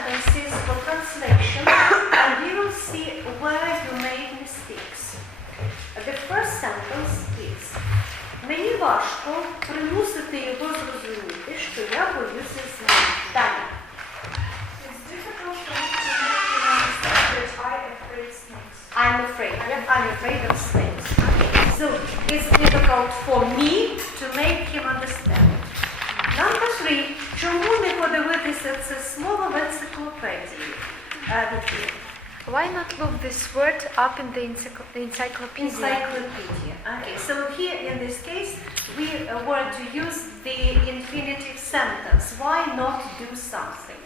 sentences for translation and you will see where you made mistakes. The first sentence is: мені важко примусити його зрозуміти, що я боюся змін. Далі. It's difficult for me to make him understand that I'm afraid snakes. I'm afraid of snakes. Okay. So it's difficult for me to make him understand. Number 3. Чому не подивитися це слово в енциклопедії? Why not look this word up in the encyclopedia? Encyclopedia. Okay. So here in this case, we were to use the infinitive sentence. Why not do something?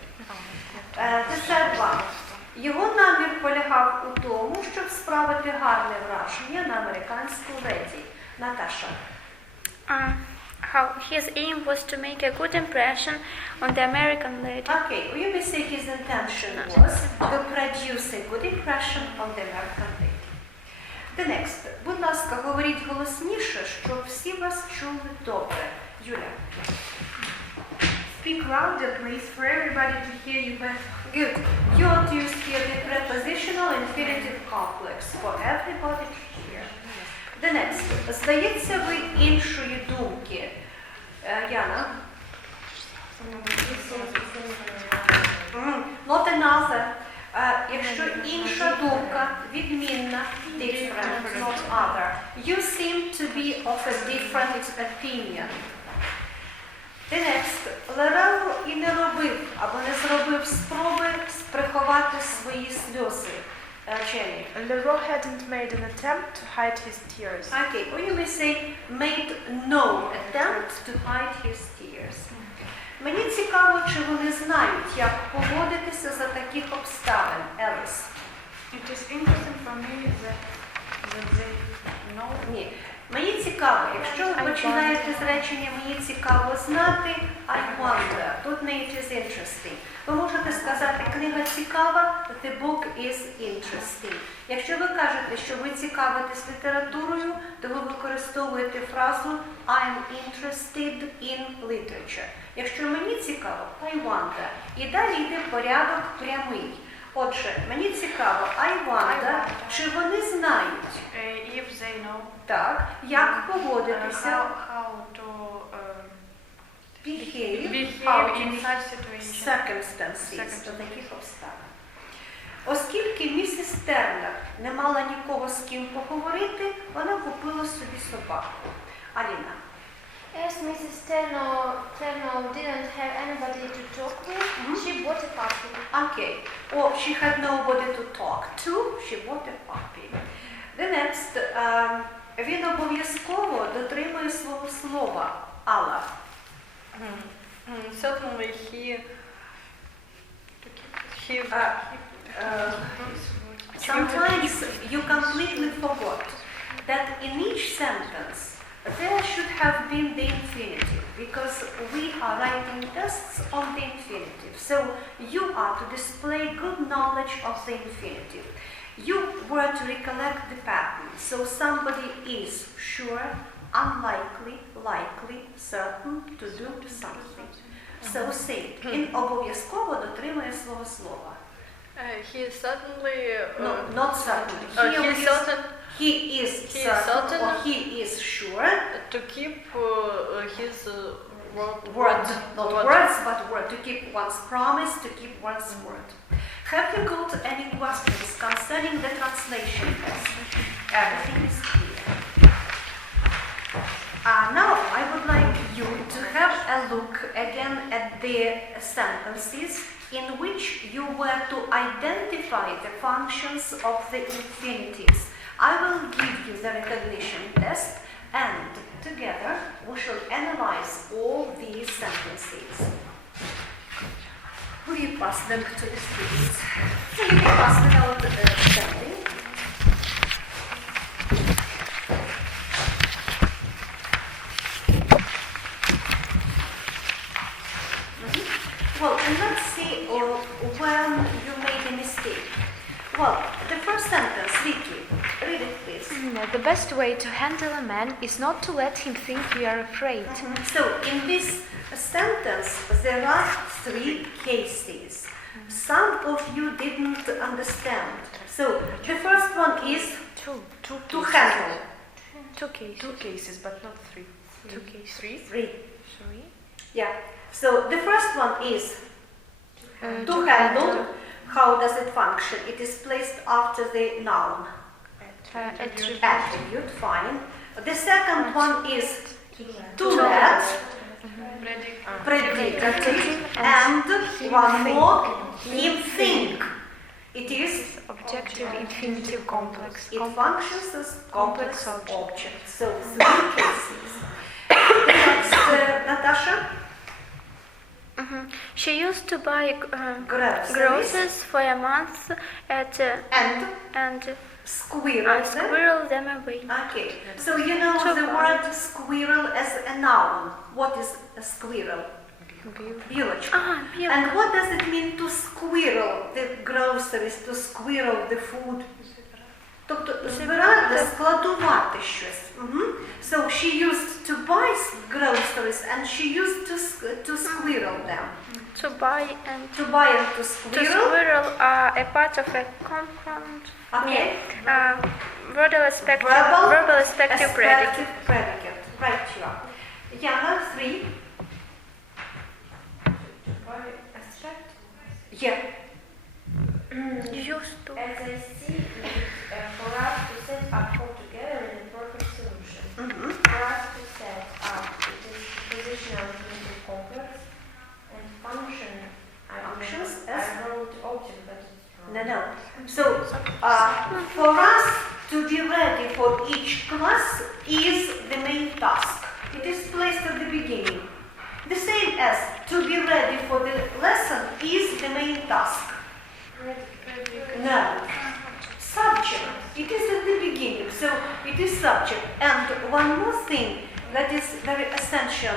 The third one. Його намір полягав у тому, щоб справити гарне враження на американську леді. Наташа. His aim was to make a good impression on the American lady. Okay, you may say his intention was to produce a good impression on the American lady. The next. Будь ласка, говоріть голосніше, щоб всі вас чули добре. Юля. Speak louder, please, for everybody to hear you better. Good. You ought to use here the prepositional infinitive complex for everybody to hear. The next. Здається, ви іншої думки. Яна? Not another. Якщо інша думка, відмінна, different, not other. You seem to be of a different opinion. The next. Лерел і не робив, або не зробив спроби приховати свої сльози. Jenny. Leroy hadn't made an attempt to hide his tears. Okay, or you may say, made no attempt to hide his tears. Мені цікаво, чи вони знають, як поводитися за таких обставин. Еліс. It is interesting for me that they know. Ні. Мені цікаво, якщо ви починаєте з речення «мені цікаво знати», I wonder, тут не it is interesting. Ви можете сказати «книга цікава», the book is interesting. Якщо ви кажете, що ви цікавитесь літературою, то ви використовуєте фразу I'm interested in literature. Якщо мені цікаво, I wonder. І далі йде порядок прямий. Отже, мені цікаво, I wonder, чи вони знають, If they know. так, як поводитися, How to behave in such situations. circumstances, до таких обставин. Оскільки місіс Тернер не мала нікого з ким поговорити, вона купила собі собаку. Аліна. As Mrs. Terno didn't have anybody to talk with, she bought a puppy. Okay. Or she had nobody to talk to, she bought a puppy. The next. Він обов'язково дотримує свого слова. Алла. Certainly Sometimes you completely forgot that in each sentence there should have been the infinitive, because we are writing tests on the infinitive. So you are to display good knowledge of the infinitive. You were to recollect the pattern. So somebody is sure, unlikely, likely, certain to do something. So say it. Він обов'язково дотримує свого слова. he certainly. No, not certainly. He is certain, or he is sure. To keep his Word, not words, but word. To keep one's promise, to keep one's word. Have you got any questions concerning the translation test? Everything is clear. Now I would like you to have a look again at the sentences in which you were to identify the functions of the infinitives. I will give you the recognition test, and together we shall analyze all these sentences. Will you pass them to the students? So you can pass without standing. Well, and let's see when you made a mistake. Well, the first sentence, Vicky, read it please. The best way to handle a man is not to let him think we are afraid. So, in this sentence, there are 3 cases. some of you didn't understand. So the first one is to handle. Two cases. Two cases, but not three. Two cases. Three. Three. Yeah. So the first one is to handle. How does it function? It is placed after the noun. Attribute, fine. The second one is to let, predicative, and one more, in think. It is Objective, infinitive, complex. It functions as complex object. So three cases. Next, Natasha. She used to buy Groceries for a month at and squirrel them away. Okay. So you know the word squirrel as a noun. What is a squirrel? Білочка. And what does it mean to squirrel the groceries, to squirrel the food? Тобто збирати, складувати щось. So she used to buy groceries and she used to squirrel them. To buy and to squirrel. squirrel are a part of a compound. Okay. Verbal aspective predicate. Right, you are. Yana, 3. Yeah. Used to. As I see, for us to set up altogether in a perfect solution. For us to set up, it is positional infinitive complex and function. Functions I as wrote object, but it's wrong. no. So for us to be ready for each class is the main task. It is placed at the beginning. The same as to be ready for the lesson is the main task. No. Subject. It is at the beginning, so it is subject. And one more thing that is very essential.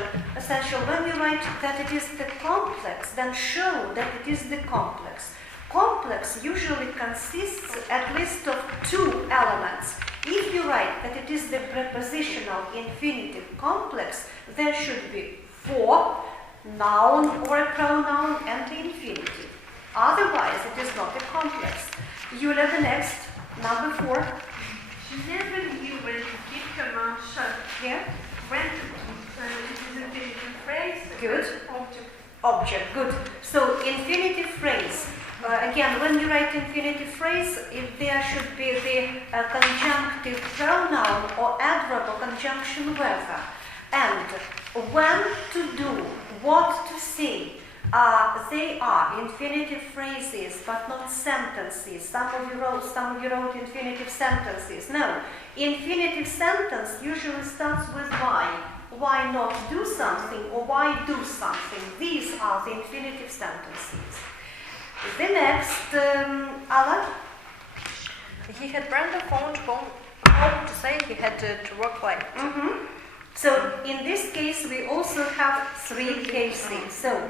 When we write that it is the complex, then show that it is the complex. Complex usually consists at least of two elements. If you write that it is the prepositional infinitive complex, there should be for, noun or a pronoun and the infinitive. Otherwise, it is not a complex. Yulia, the next, number 4. She never knew when to keep her mouth shut. Yeah. When to keep. It is infinitive phrase. Good. Object. Good. So infinitive phrase. Again, when you write infinitive phrase, there should be the conjunctive pronoun or adverb or conjunction whether. And when to do, what to say. They are infinitive phrases, but not sentences. Some of you wrote infinitive sentences. No, infinitive sentence usually starts with why. Why not do something or why do something. These are the infinitive sentences. The next, Alan. He had Brenda phoned home to say he had to work late. So in this case, we also have 3 cases. So.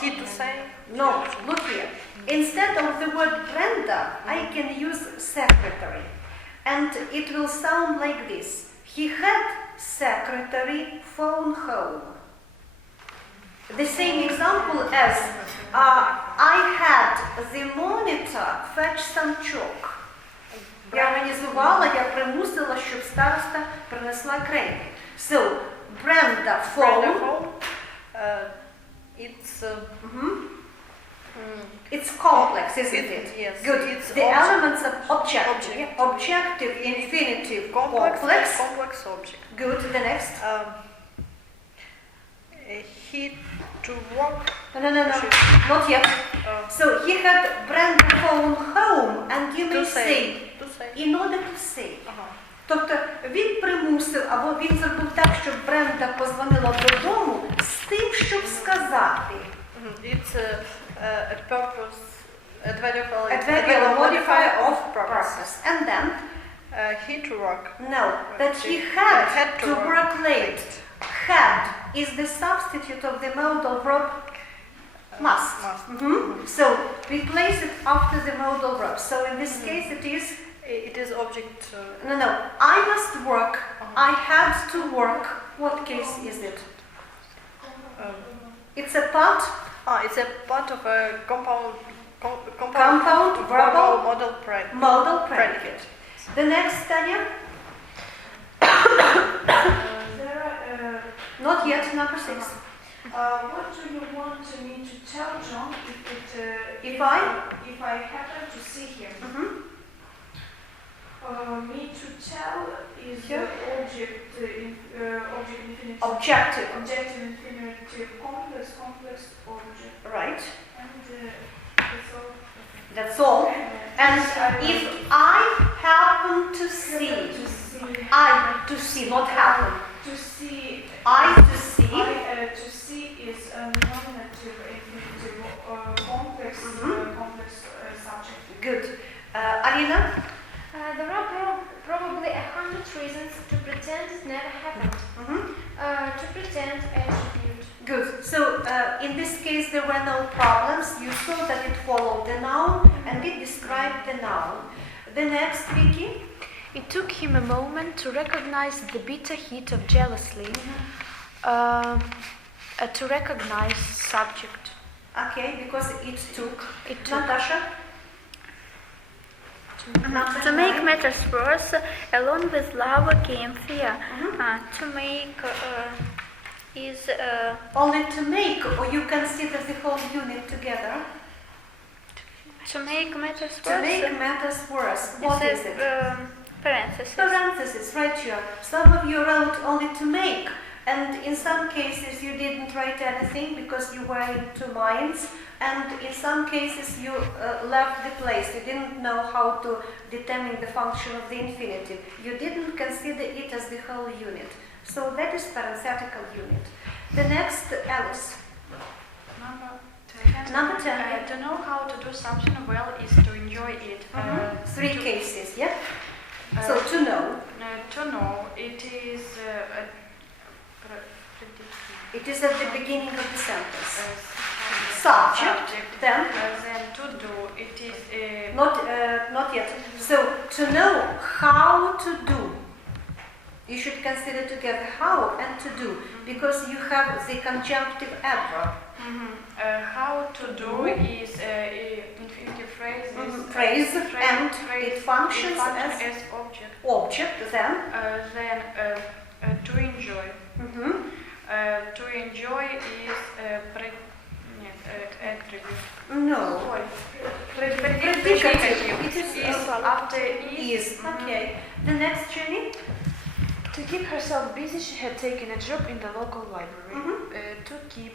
He to say? No, look here. Instead of the word Brenda, I can use secretary. And it will sound like this. He had secretary phone home. The same example as I had the monitor fetch some chalk. Я організувала, я примусила, щоб староста принесла крейки. So, Brenda phone. It's complex, isn't it? Yes. Good. It's the elements of objective. Objective, infinitive, complex. Complex object. Good. The next. He to work. No. Not yet. So he had Brenda phone home, and you may say, in order to say. Тобто він примусив, або він зробив так, щоб Бренда позвонила додому з тим, щоб сказати. It's a purpose, adverbial modifier of purpose. And then? He to work. No, that he had to work late. Had is the substitute of the modal verb must. So we place it after the modal verb. So in this case it is? It is object. No. I must work. I had to work. What case is it? It's a part, It's a part of a compound compound, verbal, model predicate. modal predicate. The next, Tanya? There are, Not yet, number 6. what do you want me to tell John If I? if I happen to see him? Mhm. Me to tell is Yeah. object infinitive. Objective. Objective infinitive complex object. Right. And that's all. That's all. And if I happen to see, to see, not happen. To see. To see. To see is a nominative infinitive complex Mhm. complex subject. Good. Alina? There are probably 100 reasons to pretend it never happened. Mhm. To pretend attribute. Good. So in this case, there were no problems. You saw that it followed the noun and it described the noun. The next, Vicky? It took him a moment to recognize the bitter heat of jealousy. To recognize subject. Okay, because it took. It took. Natasha? Number To make 9. matters worse, along with love came fear. Mhm. To make is Only to make, or you consider the whole unit together? to make matters To worse. make matters worse. What is it? Parenthesis. Parenthesis, right here. Some of you wrote only to make, and in some cases you didn't write anything because you were in two minds, and in some cases you left the place. You didn't know how to determine the function of the infinitive. You didn't consider it as the whole unit. So that is parenthetical unit. The next, Alice. Number 10. To know how to do something well is to enjoy it. Three cases, yeah? So to know. To know it is It is at the beginning of the sentence. Subject, then then to do it is not yet. So to know how to do, you should consider together how and to do, because you have the conjunctive adverb. how to do is infinitive phrase. Phrase, and it functions as object. object. Then To enjoy. To enjoy is attribute. No. Predicative. It is After is. Okay. The next, Jenny. To keep herself busy, she had taken a job in the local library. To keep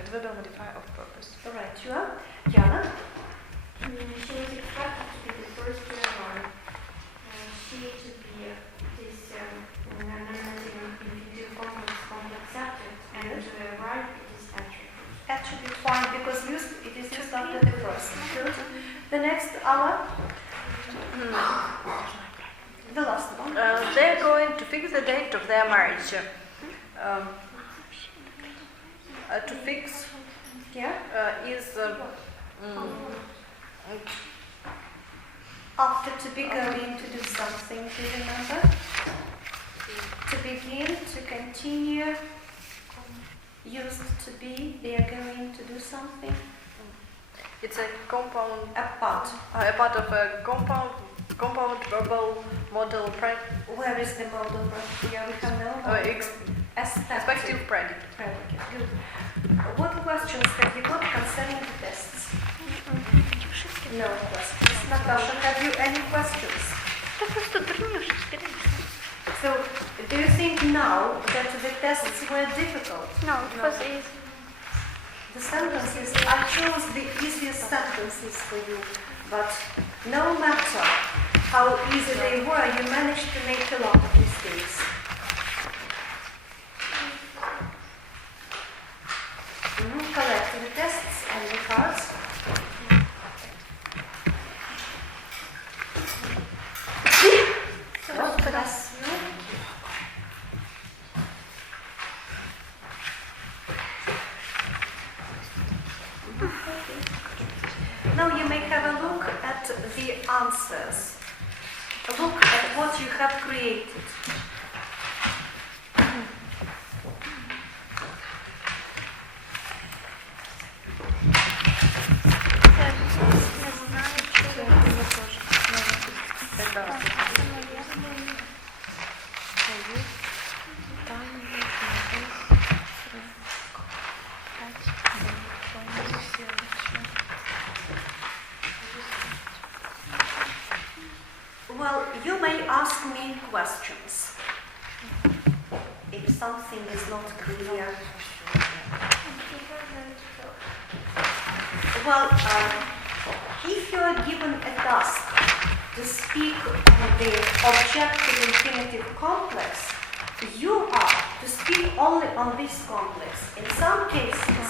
adverbial modifier of purpose. Right, you are. Jana. She was expected to be the first to arrive. She to be this nominative infinitive complex subject, and to arrive it is attribute. Attribute fine because it is used after the first. Good. The next, Ala. The last one. They're going to fix the date of their marriage. To fix Yeah. is After to be going to do something. Do you remember? To begin, to continue. Used to be. They are going to do something. it's a compound A part. of a compound verbal model Where is the modal verb? Here we have no. expective predicate. Predicate. Good. What questions have you got concerning the tests? No questions. Natasha, have you any questions? So, do you think now that the tests were difficult? No, it was easy. The sentences, I chose the easiest sentences for you, but no matter how easy they were, you managed to make a lot of mistakes. Collect the tests and the cards. God bless you. Now you may have a look at the answers. Look at what you have created. ask me questions if something is not clear. Well, if you are given a task to speak on the objective infinitive complex, you are to speak only on this complex. In some cases,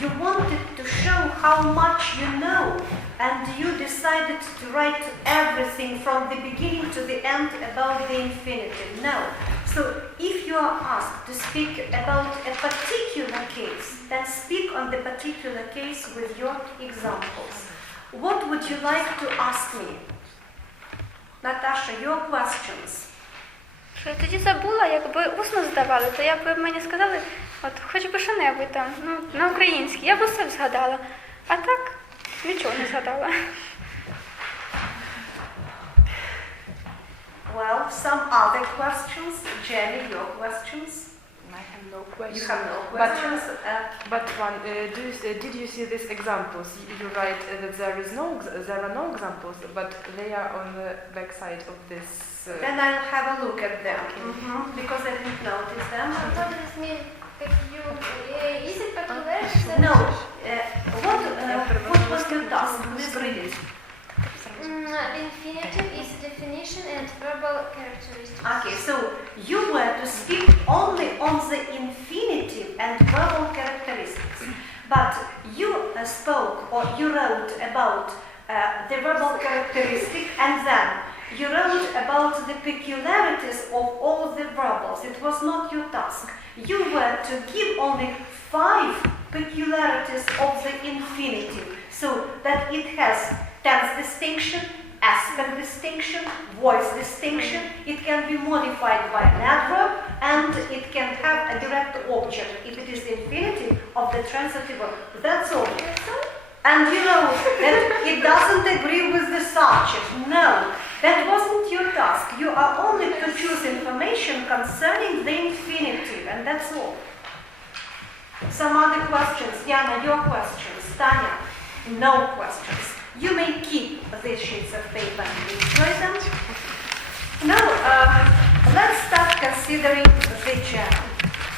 you wanted to show how much you know, and you decided to write everything from the beginning to the end about the infinitive. No. So if you are asked to speak about a particular case, then speak on the particular case with your examples. What would you like to ask me? Natasha, your questions. Що я тоді забула, якби усно здавали, то я б мені сказали, от хоч би що-небудь там, ну, на українській, я б усе згадала. А так, нічого не згадала. Well, some other questions. Jenny, your questions? I have no questions. You have no questions? But one, did you see these examples? You write that there are no examples, but they are on the back side of this. Then I'll have a look at them, because I didn't notice them. What does it mean? If you, is it particular? No. What was your task? Please read it. Infinitive is definition and verbal characteristics. Okay, so you were to speak only on the infinitive and verbal characteristics, but you spoke or you wrote about the verbal characteristic, and then you wrote about the peculiarities of all the verbals. It was not your task. You were to give only 5 peculiarities of the infinitive, so that it has tense distinction, aspect distinction, voice distinction. It can be modified by an adverb, and it can have a direct object if it is the infinitive of the transitive verb. That's all. And you know that it doesn't agree with the subject. No, that wasn't your task. You are only to choose information concerning the infinitive, and that's all. Some other questions? Yana, your questions? Tanya? No questions. You may keep these sheets of paper and enjoy them. Now, let's start considering the gerund.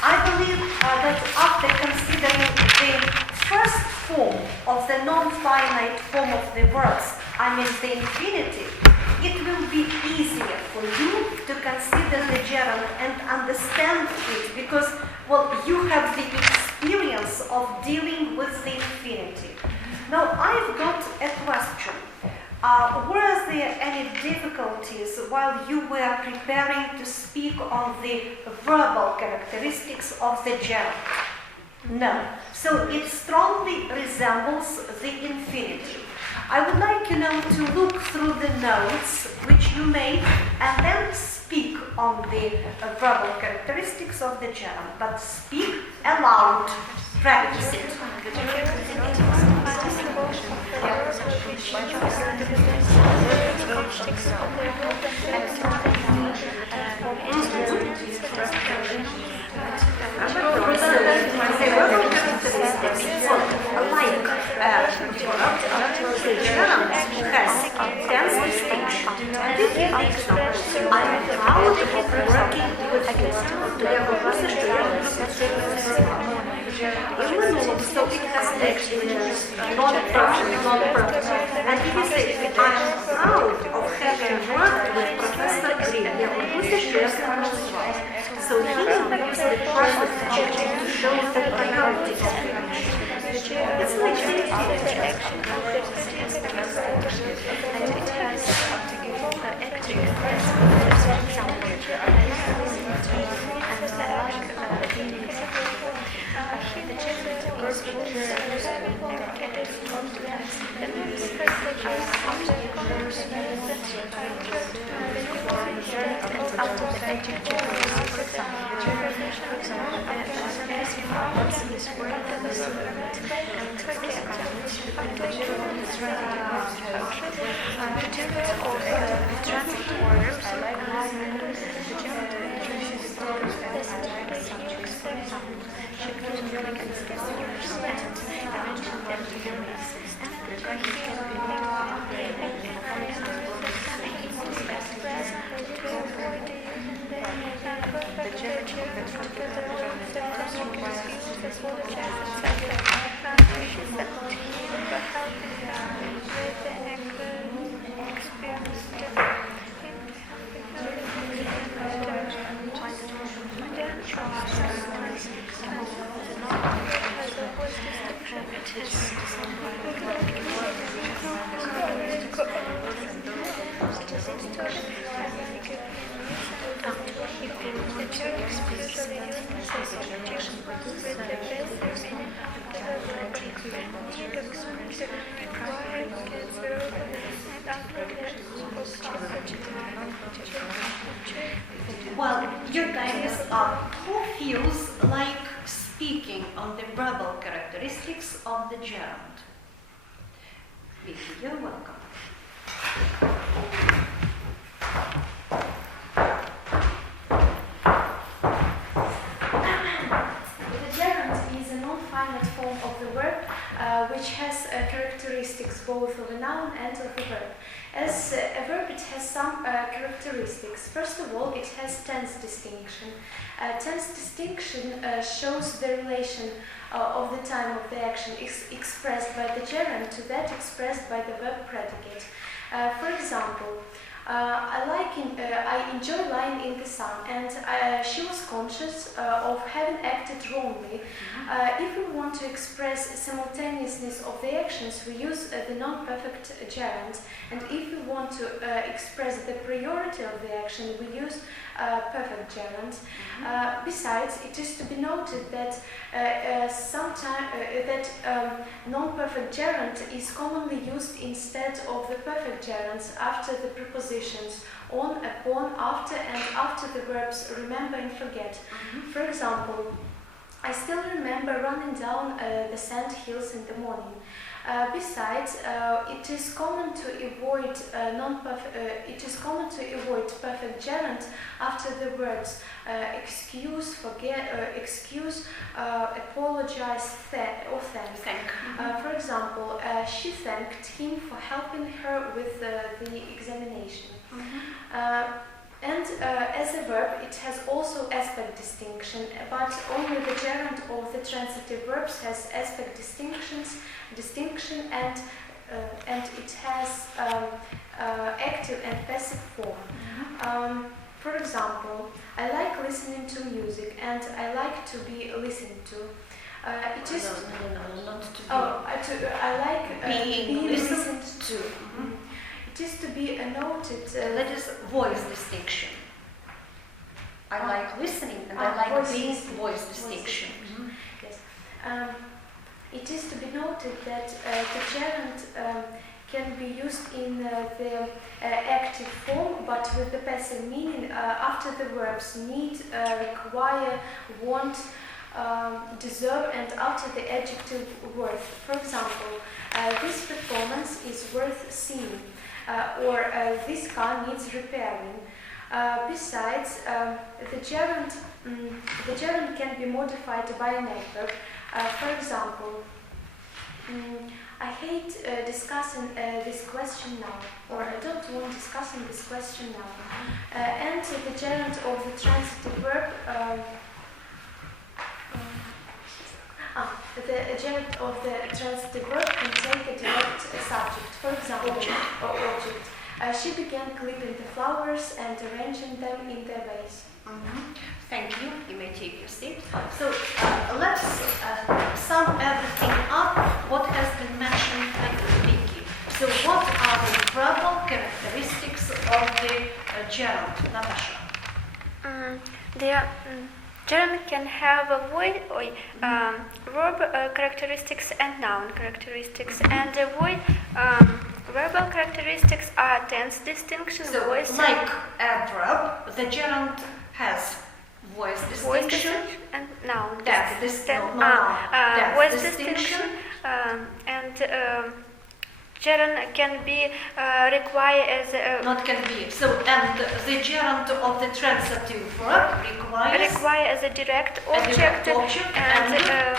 I believe that after considering the first form of the non-finite form of the verbs, I mean the infinitive, it will be easier for you to consider the gerund and understand it because, well, you have the experience of dealing with the infinitive. Now, I've got a question. Were there any difficulties while you were preparing to speak on the verbal characteristics of the gerund? No. So it strongly resembles the infinitive. I would like you now to look through the notes which you made and then speak on the verbal characteristics of the gerund, but speak aloud. Practice it. So it has actually non-perfect. And if you say, I am proud of having worked with Professor Green, so here we use the perfect adjective to show the priority of the action. It's like the action. And it has Well, you guys, who feels like speaking on the verbal characteristics of the gerund? Vicky, you're welcome. The gerund is a non-finite form of the verb which has characteristics both of a noun and of a verb. As a verb, it has some characteristics. First of all, it has tense distinction. Tense distinction shows the relation of the time of the action expressed by the gerund to that expressed by the verb predicate. For example, I enjoy lying in the sun, and she was conscious of having acted wrongly. If we want to express simultaneousness of the actions, we use the non-perfect gerund, and if we want to express the priority of the action, we use perfect gerund. Besides, it is to be noted that non-perfect gerund is commonly used instead of the perfect gerunds after the prepositions on, upon, after, and after the verbs remember and forget. For example, I still remember running down the sand hills in the morning. Besides, it is common to avoid perfect gerund after the words excuse, forget, excuse, apologize, or thank. For example, she thanked him for helping her with the examination. And as a verb, it has also aspect distinction, but only the gerund of the transitive verbs has aspect distinction, and it has active and passive form. For example, I like listening to music, and I like to be listened to. It is. Not to be. I like being listened to. It is to be noted. That is voice distinction. I like listening and I like voice distinction. Yes. It is to be noted that the gerund can be used in the active form, but with the passive meaning after the verbs need, require, want, deserve, and after the adjective worth. For example, this performance is worth seeing. Or this car needs repairing. Besides, the gerund can be modified by an adverb. For example, I hate discussing this question now, or I don't want discussing this question now. And the gerund of the transitive verb. The gerund of the transitive verb can take a direct subject, for example, object. She began clipping the flowers and arranging them in their vase. Thank you. You may take your seat. So let's sum everything up. What has been mentioned by Vicky. So what are the verbal characteristics of the gerund, Natasha? The gerund can have a verb characteristics and noun characteristics, and the verbal characteristics are tense distinction, so voice. Like a verb, the gerund has voice distinction and noun. Voice distinction, and gerund can be required as a... Not can be. So, and the gerund of the transitive verb require as a direct object, and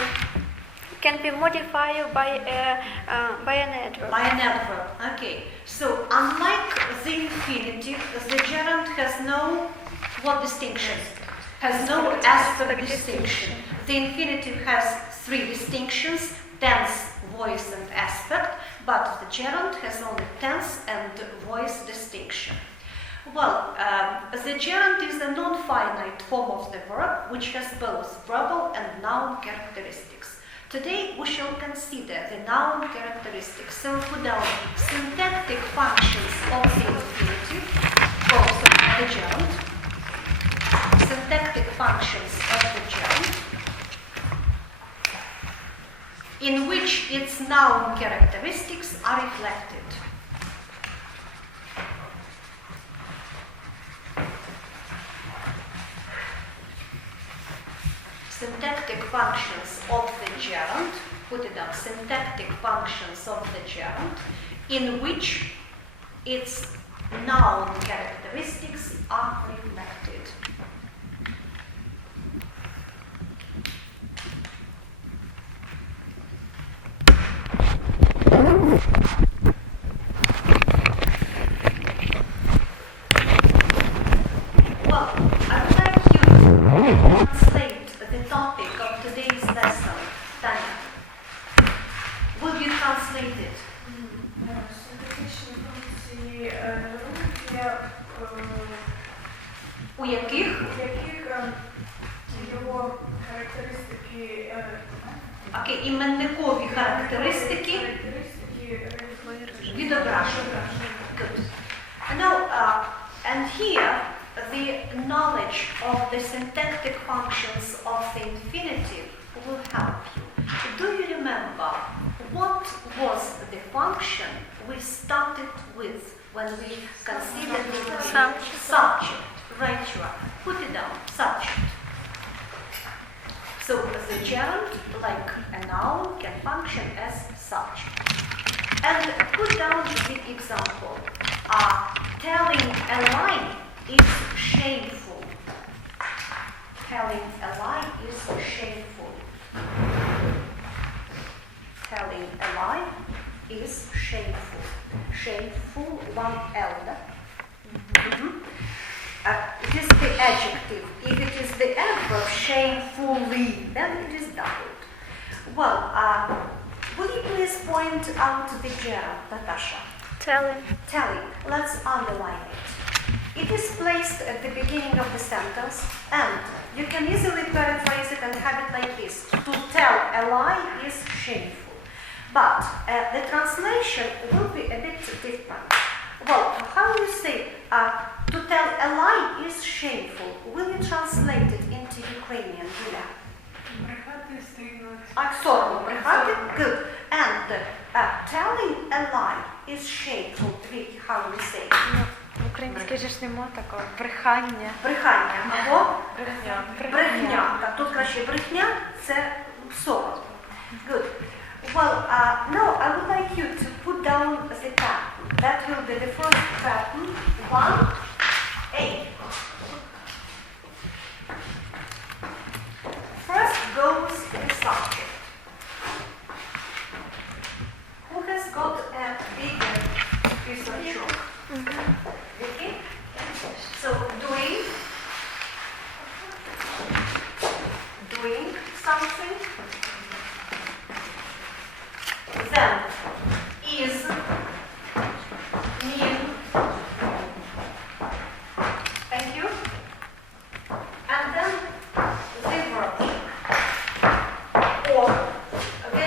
can be modified by an adverb. By an adverb. Okay. So, unlike the infinitive, the gerund has no what distinction? Has no aspect distinction. The infinitive has three distinctions: tense, voice, and aspect. But the gerund has only tense and voice distinction. Well, the gerund is a non-finite form of the verb which has both verbal and noun characteristics. Today we shall consider the noun characteristics. So put down syntactic functions of the infinitive, also the gerund. Syntactic functions of the gerund, in which its noun characteristics are reflected. Syntactic functions of the gerund, put it down, syntactic functions of the gerund, in which its noun characteristics are reflected. Well, I would like you to translate the topic of today's lesson. Tanya, will you translate it? Синтетичні функції є, У яких його характеристики Окей, іменникові характеристики відображені. Good. Now, and here, the knowledge of the syntactic functions of the infinitive will help you. Do you remember what was the function we started with when we considered the subject? Right, you are. Put it down, subject. So the gerund, like a noun, can function as subject. And put down the example. Telling a lie is shameful. Telling a lie is shameful. Telling a lie is shameful. Shameful, one L. It is the adjective. If it is the adverb, shamefully, then it is doubled. Well, will you please point out the gerund, Natasha? Telling. Telling. Let's underline it. It is placed at the beginning of the sentence, and you can easily paraphrase it and have it like this. To tell a lie is shameful. But the translation will be a bit different. Well, how do you say to tell a lie is shameful? Will you translate it into Ukrainian, Julia? Соромно брехати? Good. And telling a lie is shameful. Vicky, how do you say? В українській ж нема такого брехання. Брехання або Брехня. брехня. Так, тут краще брехня – це сором. Good. Well, now I would like you to put down the pattern. That will be the first pattern. 1A. First goes the subject. Who has got a bigger piece of chalk? Okay? So doing something. Then is, mean. Thank you. And then the verb or the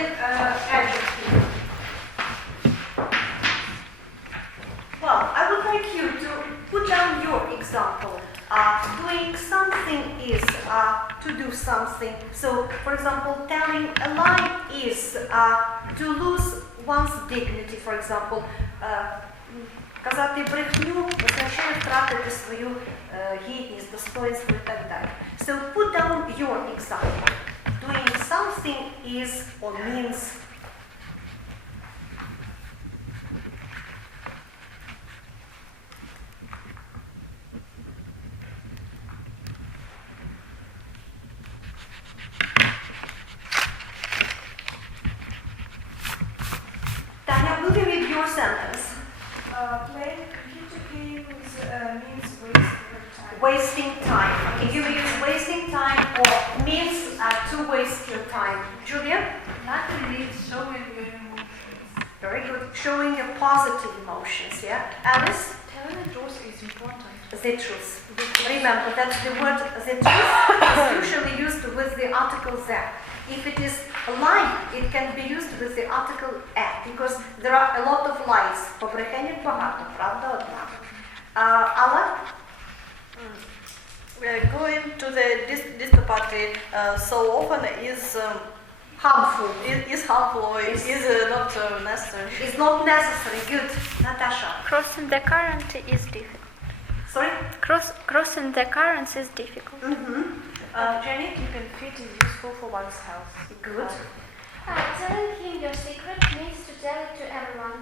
adjective. Well, I would like you to put down your example. Doing something is to do something. So, for example, telling a lie is to lose one's dignity, for example. Казати брехню означає втратити свою гідність, достоинство і так далі. So, put down your example. Doing something is or means. Tanya, will you read your sentence? Playing computer games means wasting your time. Wasting time. Okay, you use wasting time or means to waste your time. Julia? Naturally, it's showing your emotions. Very good. Showing your positive emotions, yeah? Alice? Telling the truth is important. The truth. Remember that the word the truth is usually used with the article that. If it is lie, it can be used with the article a, because there are a lot of lies. Побрехенів багато, правда одна. Але Going to the disco party so often is harmful. Is harmful or is not necessary. It's not necessary. Good, Natasha. Crossing the current is difficult. Sorry? Crossing the currents is difficult. Jenny? Keeping fit is useful for one's health. Good. Telling him your secret means to tell it to everyone.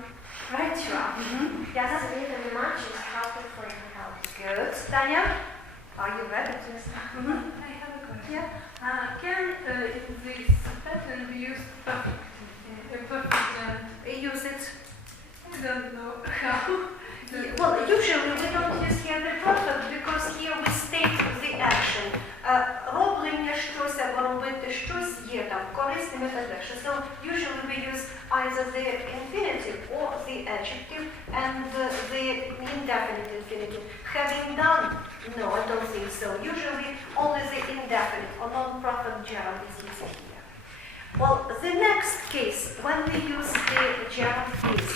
Right, you are. Yes. Really much is helpful for your health. Good. Tanya? Are you ready? I have a question. Yeah. Can this pattern be used perfect? Use it. I don't know how. Well, usually we don't use here the perfect because here we state the action. Роблення щось або робити щось є там корисним і так далі. So usually we use either the infinitive or the adjective and the indefinite infinitive. Having done? No, I don't think so. Usually only the indefinite or non-perfect gerund is used here. Well, the next case when we use the gerund is,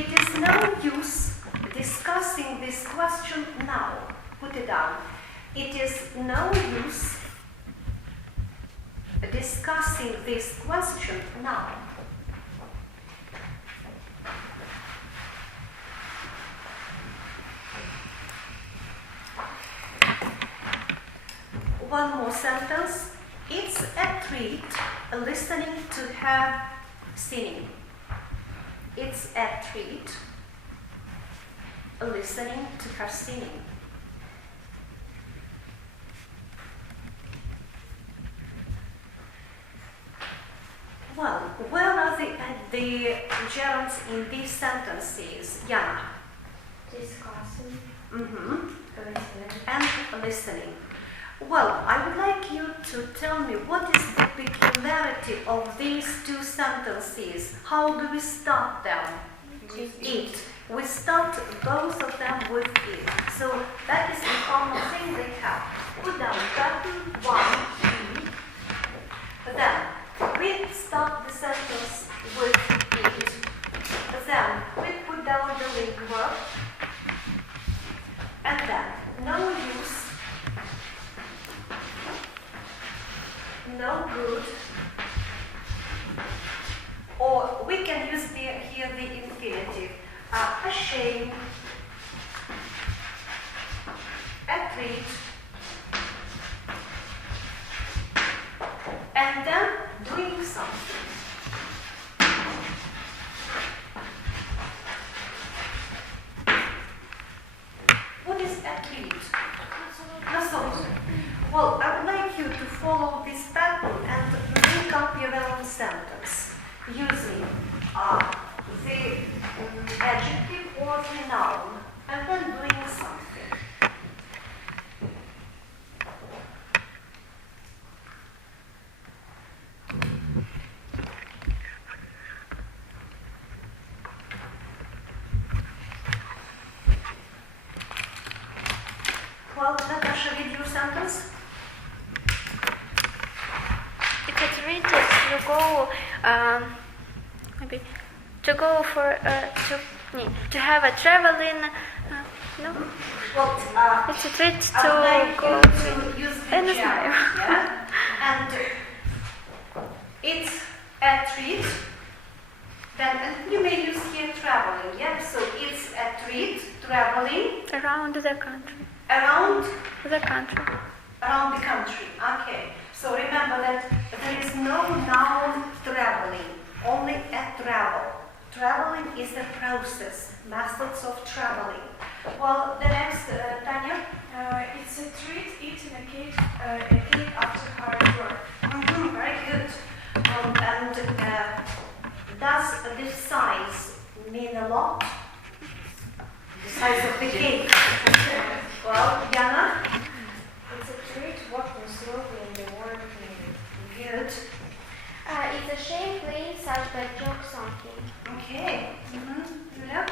it is no use discussing this question now. Put it down. It is no use discussing this question now. One more sentence. It's a treat listening to her singing. It's a treat listening to her singing. Well, where are the gerunds in these sentences? Yana. Discussing. Listening. And listening. Well, I would like you to tell me what is the peculiarity of these two sentences. How do we start them? It. We start both of them with it. So that is the common thing they have. Put down pattern 1, then we start the sentence with it. Then we put down the link verb. And then no use, no good, or we can use here the infinitive. Ashamed, a treat, and then doing something. What is a treat? Well, I would like you to follow this pattern and make up your own sentence using the adjective or the noun, and then doing something. Well, Natasha, read your sentence. If it's written, you go maybe to go for to have a traveling. No, Well, it's a treat I to would like go. you to use the I don't gerund, know. yeah? And it's a treat. Then and you may use here traveling, yeah? So it's a treat, traveling Around the country. around The country. the country. Okay. So remember that there is no noun traveling, only a travel. Traveling is a process, methods of traveling. Well, the next, Tanya? It's a treat eating a cake after hard work. Very good. And does this size mean a lot? The size of the cake. Well, Jana? It's a treat walking slowly in the working. Good. It's a shame playing such bad jokes on him. Okay. Julia?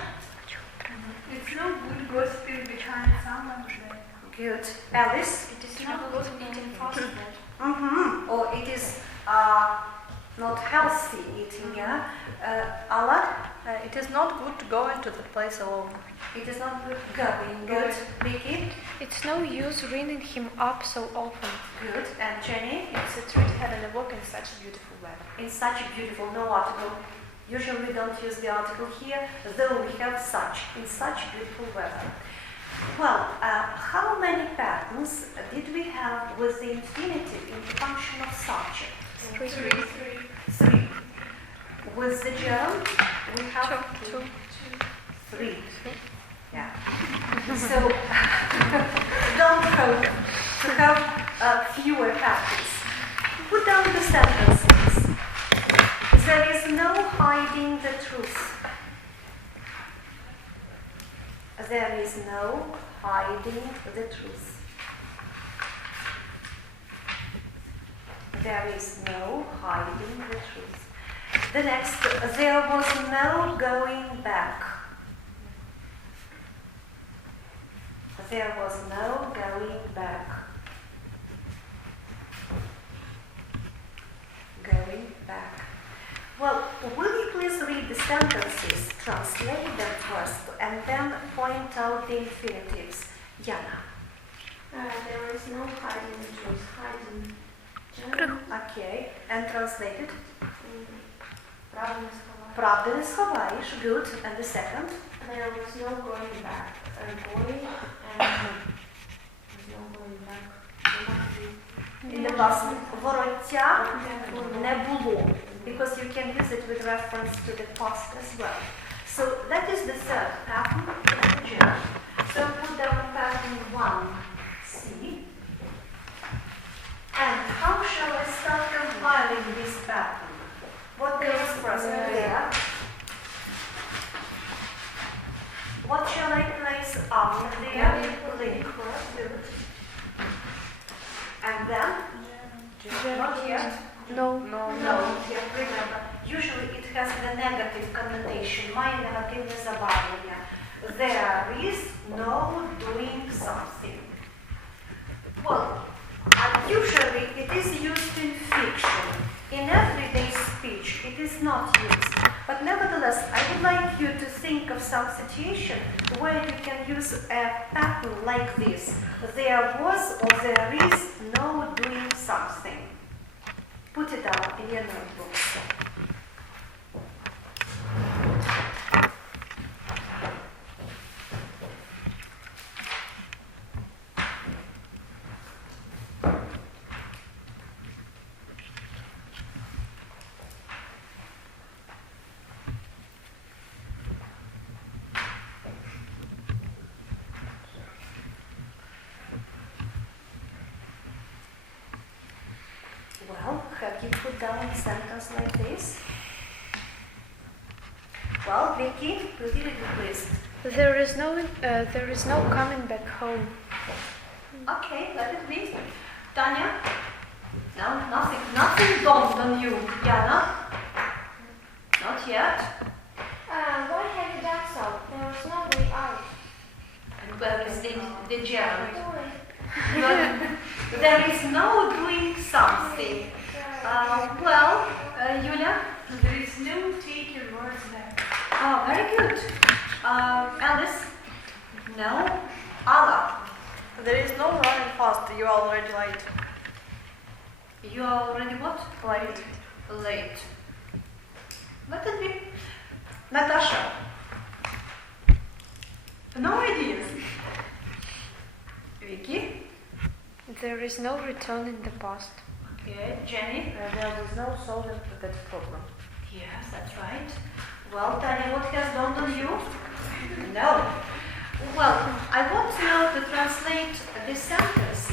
It's no good gossiping behind someone's back. Good. Alice? It is not good eating fast food. Or it is not healthy eating, yeah? Allah, It is not good to go into the place alone. it is not good going. Good. Vicky? It's no use ringing him up so often. Good. And Jenny? It's a treat having a walk in such a beautiful weather. In such a beautiful, no article. Usually we don't use the article here, though we have such, in such beautiful weather. Well, how many patterns did we have with the infinitive in the function of subject? Three. With the gerund, we have Two. three. Yeah. So don't hope to have fewer patterns. Put down the sentences. There is no hiding the truth. There is no hiding the truth. There is no hiding the truth. The next, there was no going back. There was no going back. Going back. Well, will you please read the sentences, translate them first, and then point out the infinitives? Jana. There is no hiding the truth. Hiding. Okay, and translate it. Правда не сховаєш. Правда не сховаєш. Good. And the second? There was no going back. Going and there's no going back. In the past, вороття не було. Because you can use it with reference to the past as well. So that is the third pattern in the gerund. So put down pattern 1C. And how shall I start compiling this pattern? What goes present there? What shall I place after there? Link. Good. And then? Not yet. No. Yeah, remember, usually it has the negative connotation, має негативне забарвлення. There is no doing something. Well, usually it is used in fiction. In everyday speech, it is not used. But nevertheless, I would like you to think of some situation where you can use a pattern like this. There was or there is no doing something. Put it down in your notebook. Well, have you put down a sentence like this? Well, Vicky, repeat it please. There is no coming back home. Okay, let it be. Tanya? No, nothing dawned on you. Jana? Not yet. Why have you done so? There was no way out. And where is the gerund? There is no doing something. Yulia? There is no taking words there. Oh, very good. Alice? No. Allah? There is no running fast. You are already late. You are already what? Late. Late. Let it be. Natasha? No ideas. Vicky? There is no return in the past. Okay. Jenny? There was no solving that problem. Yes, that's right. Well, Tanya, what has dawned on you? No. Well, I want now to translate the sentences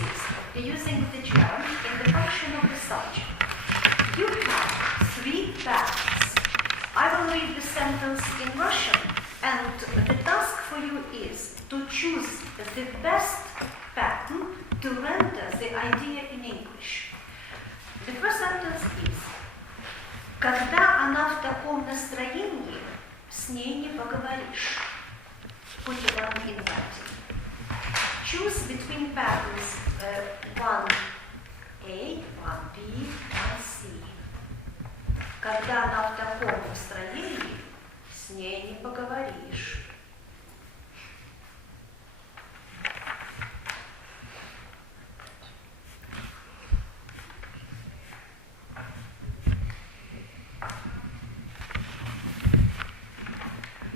using the gerund in the function of the subject. You have three patterns. I will read the sentence in Russian, and the task for you is to choose the best pattern to render the idea in English. The first sentence is: когда она в таком настроении, с ней не поговоришь. Put it on in writing. Choose between patterns 1A, 1B, 1C. Когда она в таком настроении, с ней не поговоришь.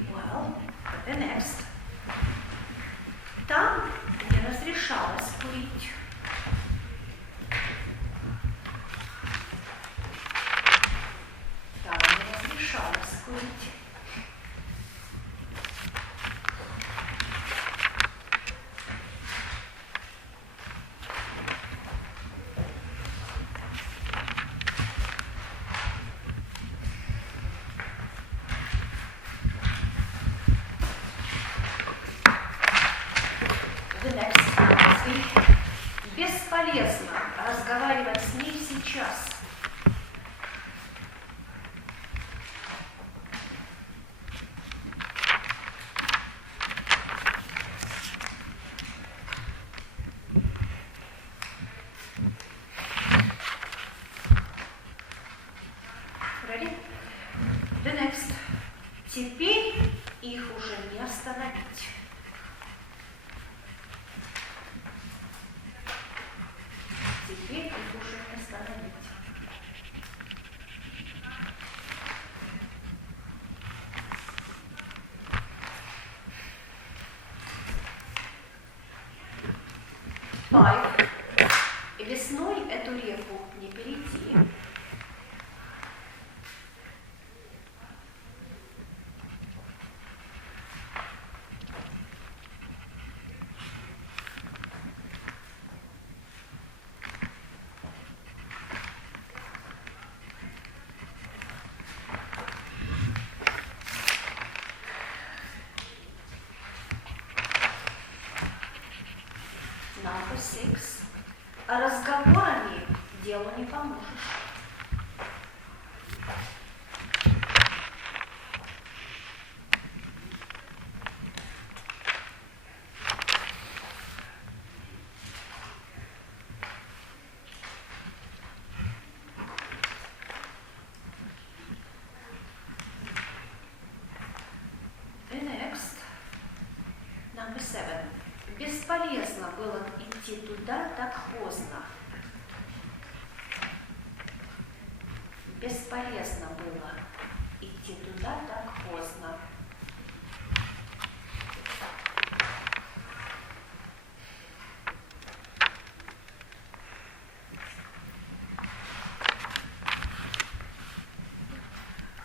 Well, the next. Там не разрешалось курить. Там не разрешалось курить. The next. Бесполезно разговаривать с ней сейчас. Ready? The next. Теперь их уже не остановить. Теперь их уже не остановить. Five. Весной эту реку не перейти. Number 6. Разговорами делу не поможешь. The next. Number 7. Бесполезно было идти туда так поздно. Бесполезно было идти туда так поздно.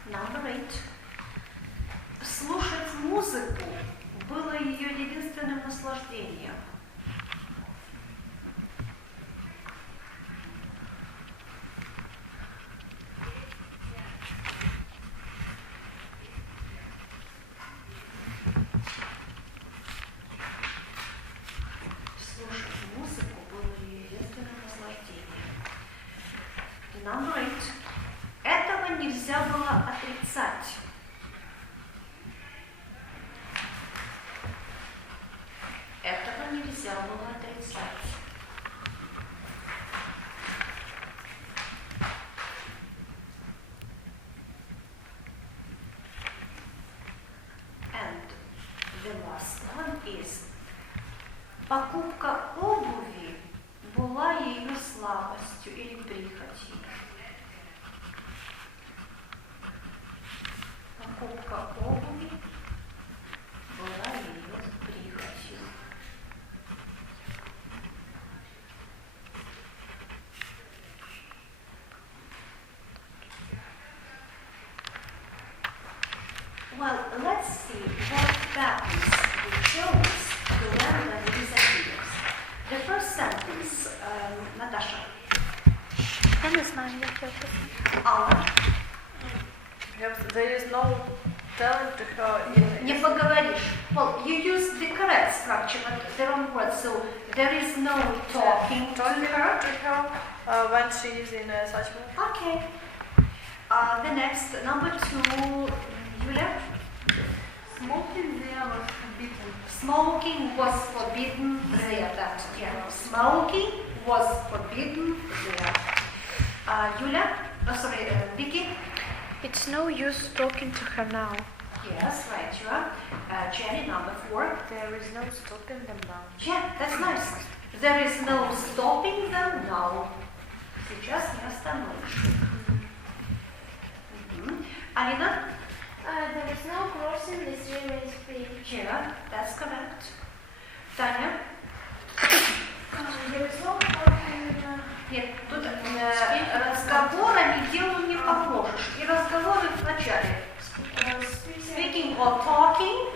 Number 8. Слушать музыку было ее единственным наслаждением. Слушать музыку было ее единственным наслаждением. Number 8. Этого нельзя было отрицать. Этого нельзя было отрицать. And the last one is покупка обуви была ее слабостью или прихотью. Покупка обуви была ее прихотью. Well, let's see what patterns we chose to learn the versatility. The first sentence, Natasha. Я не знаю, як я описати. Алла. There is no telling to her. Не поговоришь. Well, you use the correct structure, but the wrong word. So there is no talking to her. When she is in such mood. Okay. The next, number 2, Julia. Smoking there was forbidden. Smoking was forbidden there. That, yeah. Smoking was forbidden there. Julia, Vicky. It's no use talking to her now. Yes, right, you are. Jenny, number 4. There is no stopping them now. Yeah, that's nice. There is no stopping them now. Сейчас не остановишь. Alina? There is no crossing this river is free. Yeah, that's correct. Tanya? There is no talking. Нет, тут разговорами делу не поможешь. И разговоры вначале. Speaking or talking,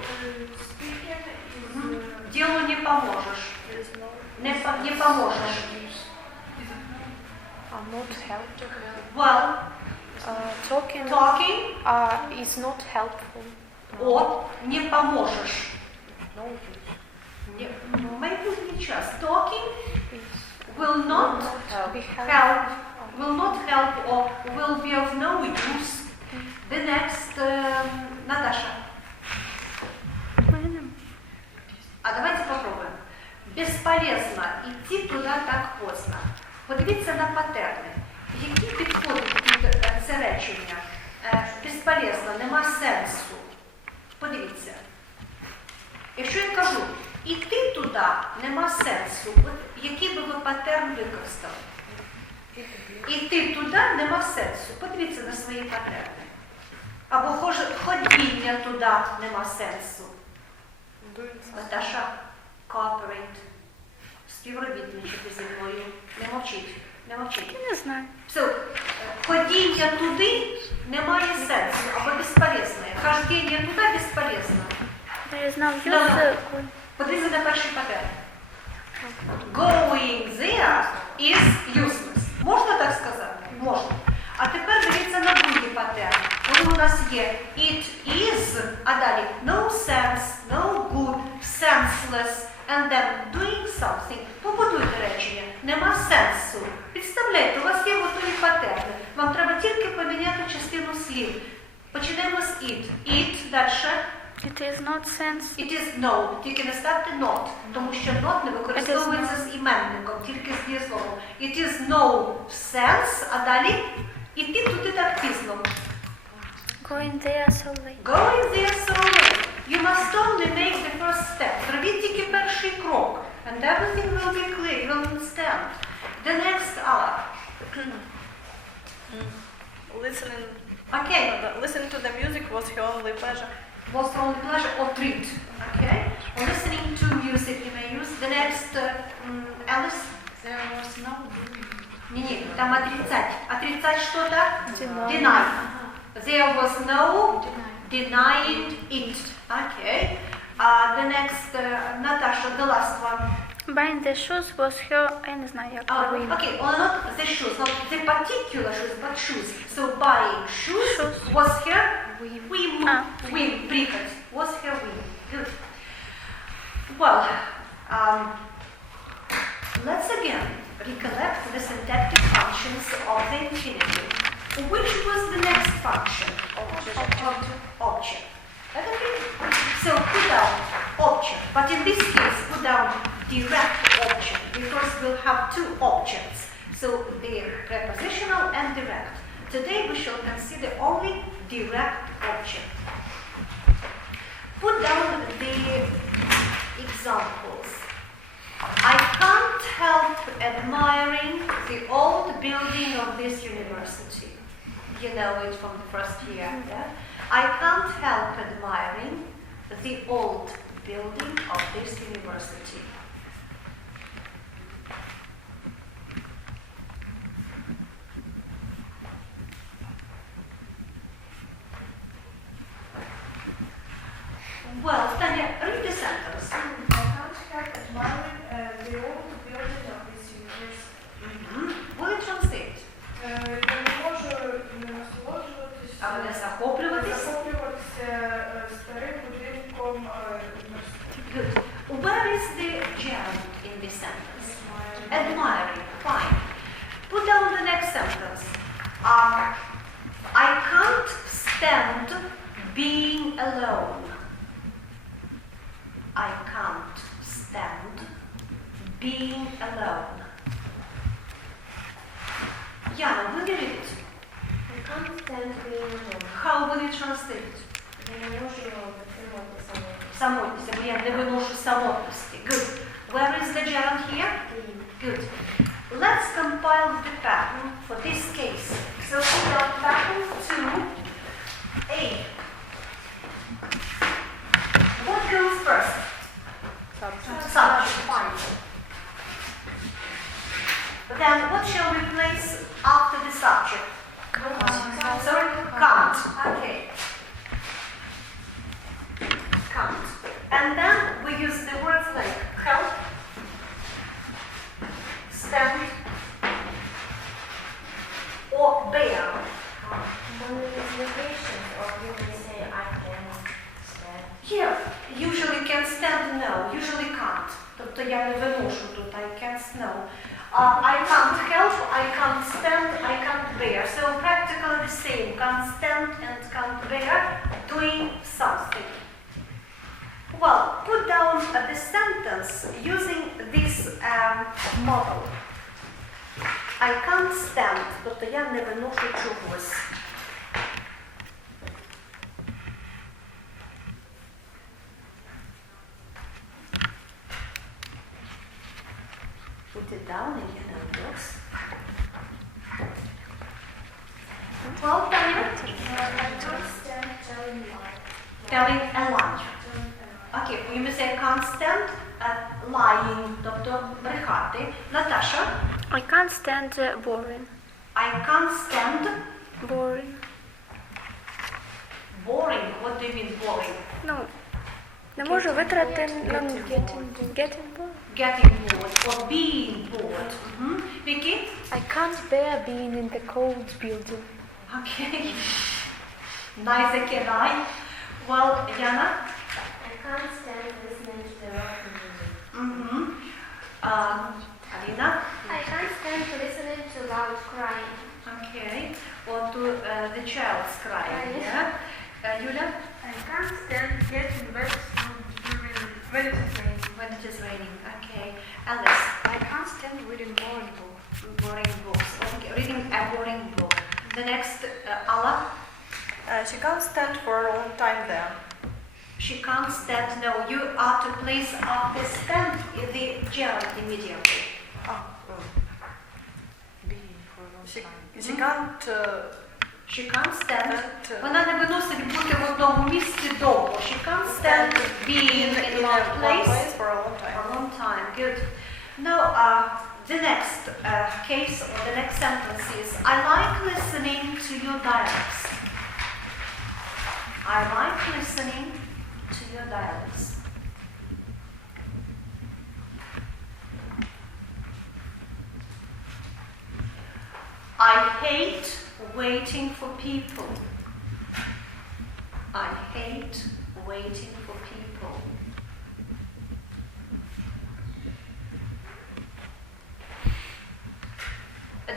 делу не поможешь. Не поможешь. Not helpful. Well, Talking is not helpful. or не поможешь. No use. Maybe не час. Talking will not help. will not help or will be of no use. The next, Наташа. А давайте попробуем. Бесполезно идти туда так поздно. Подивіться на патерни. Які підходять під це речення? Безполезно, нема сенсу. Подивіться. Якщо я кажу, іти туди нема сенсу, от який би ви патерн використали? Іти туди нема сенсу. Подивіться на свої патерни. Або ходіння туди нема сенсу. Наташа, cooperate. Співробітничати зі мною. Не мовчіть. Не мовчіть. Не знаю. So, ходіння туди немає сенсу, або безполезне. Хождіння туди безполезно. There is no use. Подивіться на перший патерн. Going there is useless. Можна так сказати? Можна. А тепер дивіться на другий патерн. Коли у нас є it is, а далі no sense, no good, senseless, and then doing something. Побудуйте речення. Нема сенсу. Підставляйте, у вас є готові патерни. Вам треба тільки поміняти частину слів. Почнемо з it. It, далі. It is not sense. It is no. Тільки не ставте not, тому що not не використовується з іменником, тільки з дієсловом. It is no sense, а далі іти туди так пізно. Going there so late. Going there so late. You must only make the first step. Зробіть тільки перший крок. And everything will be clear. You will understand. The next are. Listening. Okay. Listening to the music was her only pleasure. Was only pleasure or treat. Okay. Listening to music you may use. The next, Alice. There was no doing. Не, там отрицать. Отрицать что-то? Deny. There was no denying it. Okay. The next, Natasha, the last one. Buying the shoes was her, я не знаю, як правильно. Okay, well, not the shoes, not the particular shoes, but shoes. So buying shoes was her whim, прихоть, was her whim. Good. Well, let's again recollect the syntactic functions of the infinitive. Which was the next function? Object. Okay? So put down object, but in this case put down direct object because we'll have two objects. So the prepositional and direct. Today we shall consider only direct object. Put down the examples. I can't help admiring the old building of this university. You know it from the first year, yeah? I can't help admiring the old building of this university. Well, Tanya, read the sentence. I can't help admiring the old building of this university. Will it translate? Я не можу не насолоджуватися, А не захоплюватись? захоплюватися старим будинком університету. Good. Where is the gerund in this sentence? Admiring. Fine. Put down the next sentence. I can't stand being alone. I can't stand being alone. Yana, will you read it? I can't stand being alone. How will you translate? Я не можу витримувати самотність. Самотність, або я не виношу самотності. Good. Where is the gerund here? Good. Let's compile the pattern for this case. So put down pattern 2A. What goes first? Subject. Fine. Then what shall we place after the subject? Sorry? Can't. Okay. Can't. And then we use the words like help, stand, or bear. When there is negation, or you may say I can stand. Here, usually can stand, no, usually can't. Тобто я не виношу тут, I can't, no. I can't help, I can't stand, I can't bear. So practically the same, can't stand and can't bear, doing something. Well, put down the sentence using this model. I can't stand, тобто я не виношу чогось. Put it down in your notebooks. Well, Daniel? Telling a lie. Okay, you may say can't stand lying, тобто брехати. Natasha? I can't stand boring. I can't stand Boring. boring. What do you mean boring? Ну, не можу витрати getting bored. Getting bored or being bored. Vicky? I can't bear being in the cold building. Okay. Neither can I. Well, Yana? I can't stand listening to the rock music. Alina? I can't stand listening to loud crying. Okay. Or to the child's crying, yeah? Yulia? I can't stand getting wet when it is raining. When it is raining, okay. Alice? I can't stand reading boring books. Boring books. Okay, reading a boring book. The next, Alla? She can't stand for a long time there. She can't stand. No, you are to place after stand in the gerund immediately. She can't. She can't stand. Вона не виносить бути в одному місці довго. She can't stand being in one place for a long time. for a long time. Good. Now, the next case or the next sentence is, I like listening to your dialects. I like listening to your dialects. I hate waiting for people. I hate waiting for people.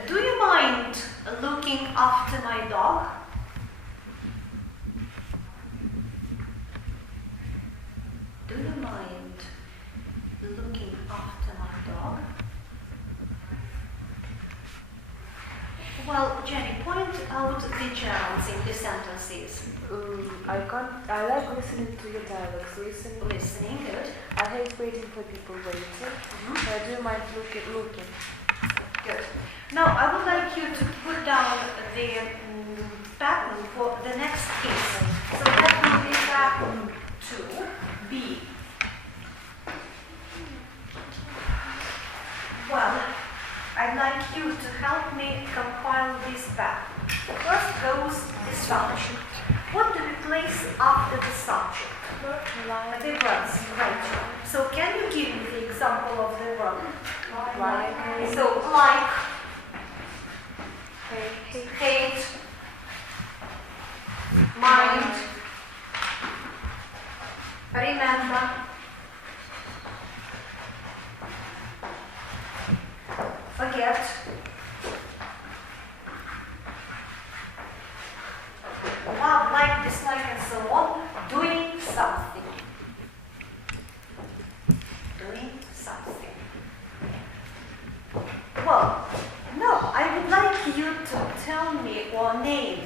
Do you mind looking after my dog? Do you mind looking after my dog? Well, Jenny, point out the gerunds in the sentences. I like listening to your dialogues. Listening, good. I hate waiting for people waiting. I do mind looking. Good. Now, I would like you to put down the pattern for the next case. So that will be pattern 2B. Well, I'd like you to help me compile this pattern. First goes the subject. What do we place after the subject? The verbs, right. So can you give me the example of the verb? Like. So, like, hate, mind, remember, forget, love, like, dislike, and so on, doing something. Doing something. Well, no, I would like you to tell me or name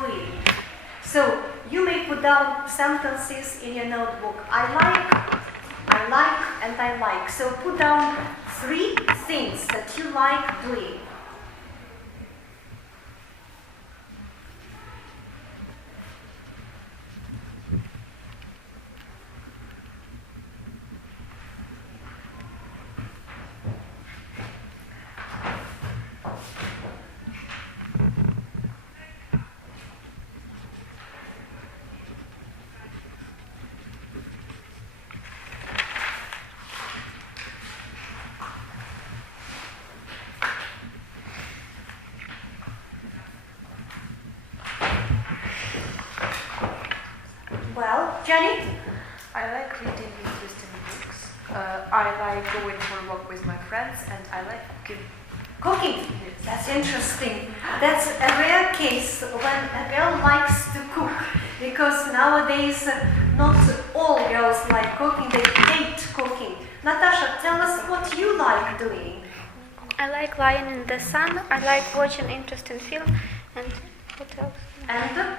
doing. So you may put down sentences in your notebook. I like, and I like. So put down 3 things that you like doing. Well, Jenny? I like reading interesting books. I like going for a walk with my friends, and I like cooking. Cooking? That's interesting. That's a rare case when a girl likes to cook, because nowadays not all girls like cooking, they hate cooking. Natasha, tell us what you like doing. I like lying in the sun. I like watching interesting film. And what else? And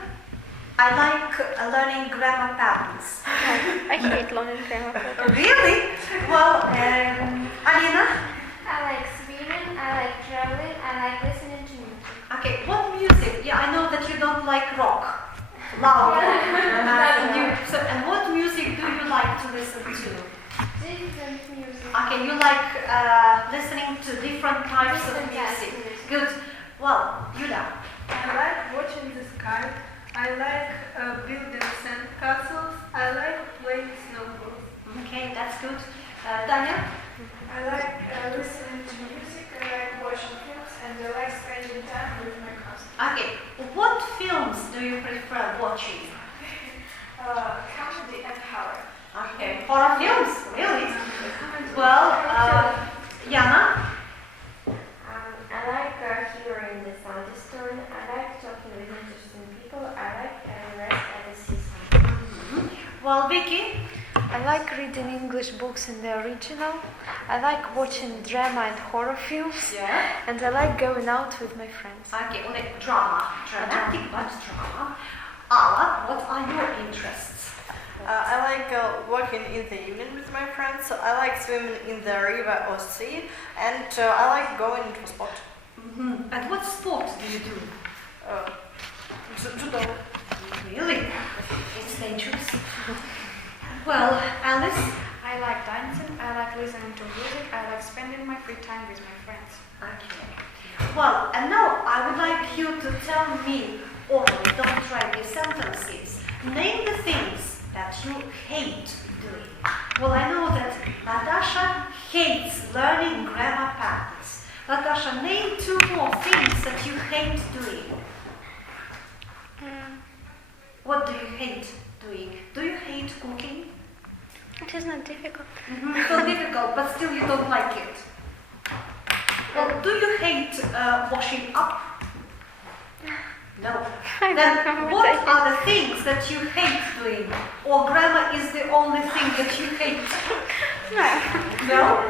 I like learning grammar patterns. I hate learning grammar patterns. Really? Well, Alina? I like swimming, I like traveling, I like listening to music. Okay, what music? Yeah, I know that you don't like rock. Loud. And what music do you like to listen to? Different music. Okay, you like listening to different types of music. Good. Well, Yulia. I like watching the sky. I like building sand castles. I like playing snowballs. Okay, that's good. Tanya? I like listening to music. I like watching films, and I like spending time with my cousins. Okay, what films do you prefer watching? Comedy and horror. Okay, horror films, really? Well, Yana? I like hearing the thunderstorm. I like talking with interesting people. I like rest at the seaside. Well, Vicky? I like reading English books in the original. I like watching drama and horror films. Yeah. And I like going out with my friends. Okay, like drama. Dramatic, but drama. Ala, what are your interests? I like walking in the evening with my friends. So I like swimming in the river or sea. And I like going into sport. Mm-hmm. And what sport do you do? Judo. Really? It's dangerous. Well, Alice? I like dancing, I like listening to music, I like spending my free time with my friends. Okay. Well, and now I would like you to tell me, orally, don't write your sentences. Name the things that you hate doing. Well, I know that Natasha hates learning grammar patterns. Natasha, name 2 more things that you hate doing. What do you hate doing? Do you hate cooking? It is not difficult. It's not difficult, but still you don't like it. Well, do you hate washing up? No. Then what are the things that you hate doing? Or grammar is the only thing that you hate? No?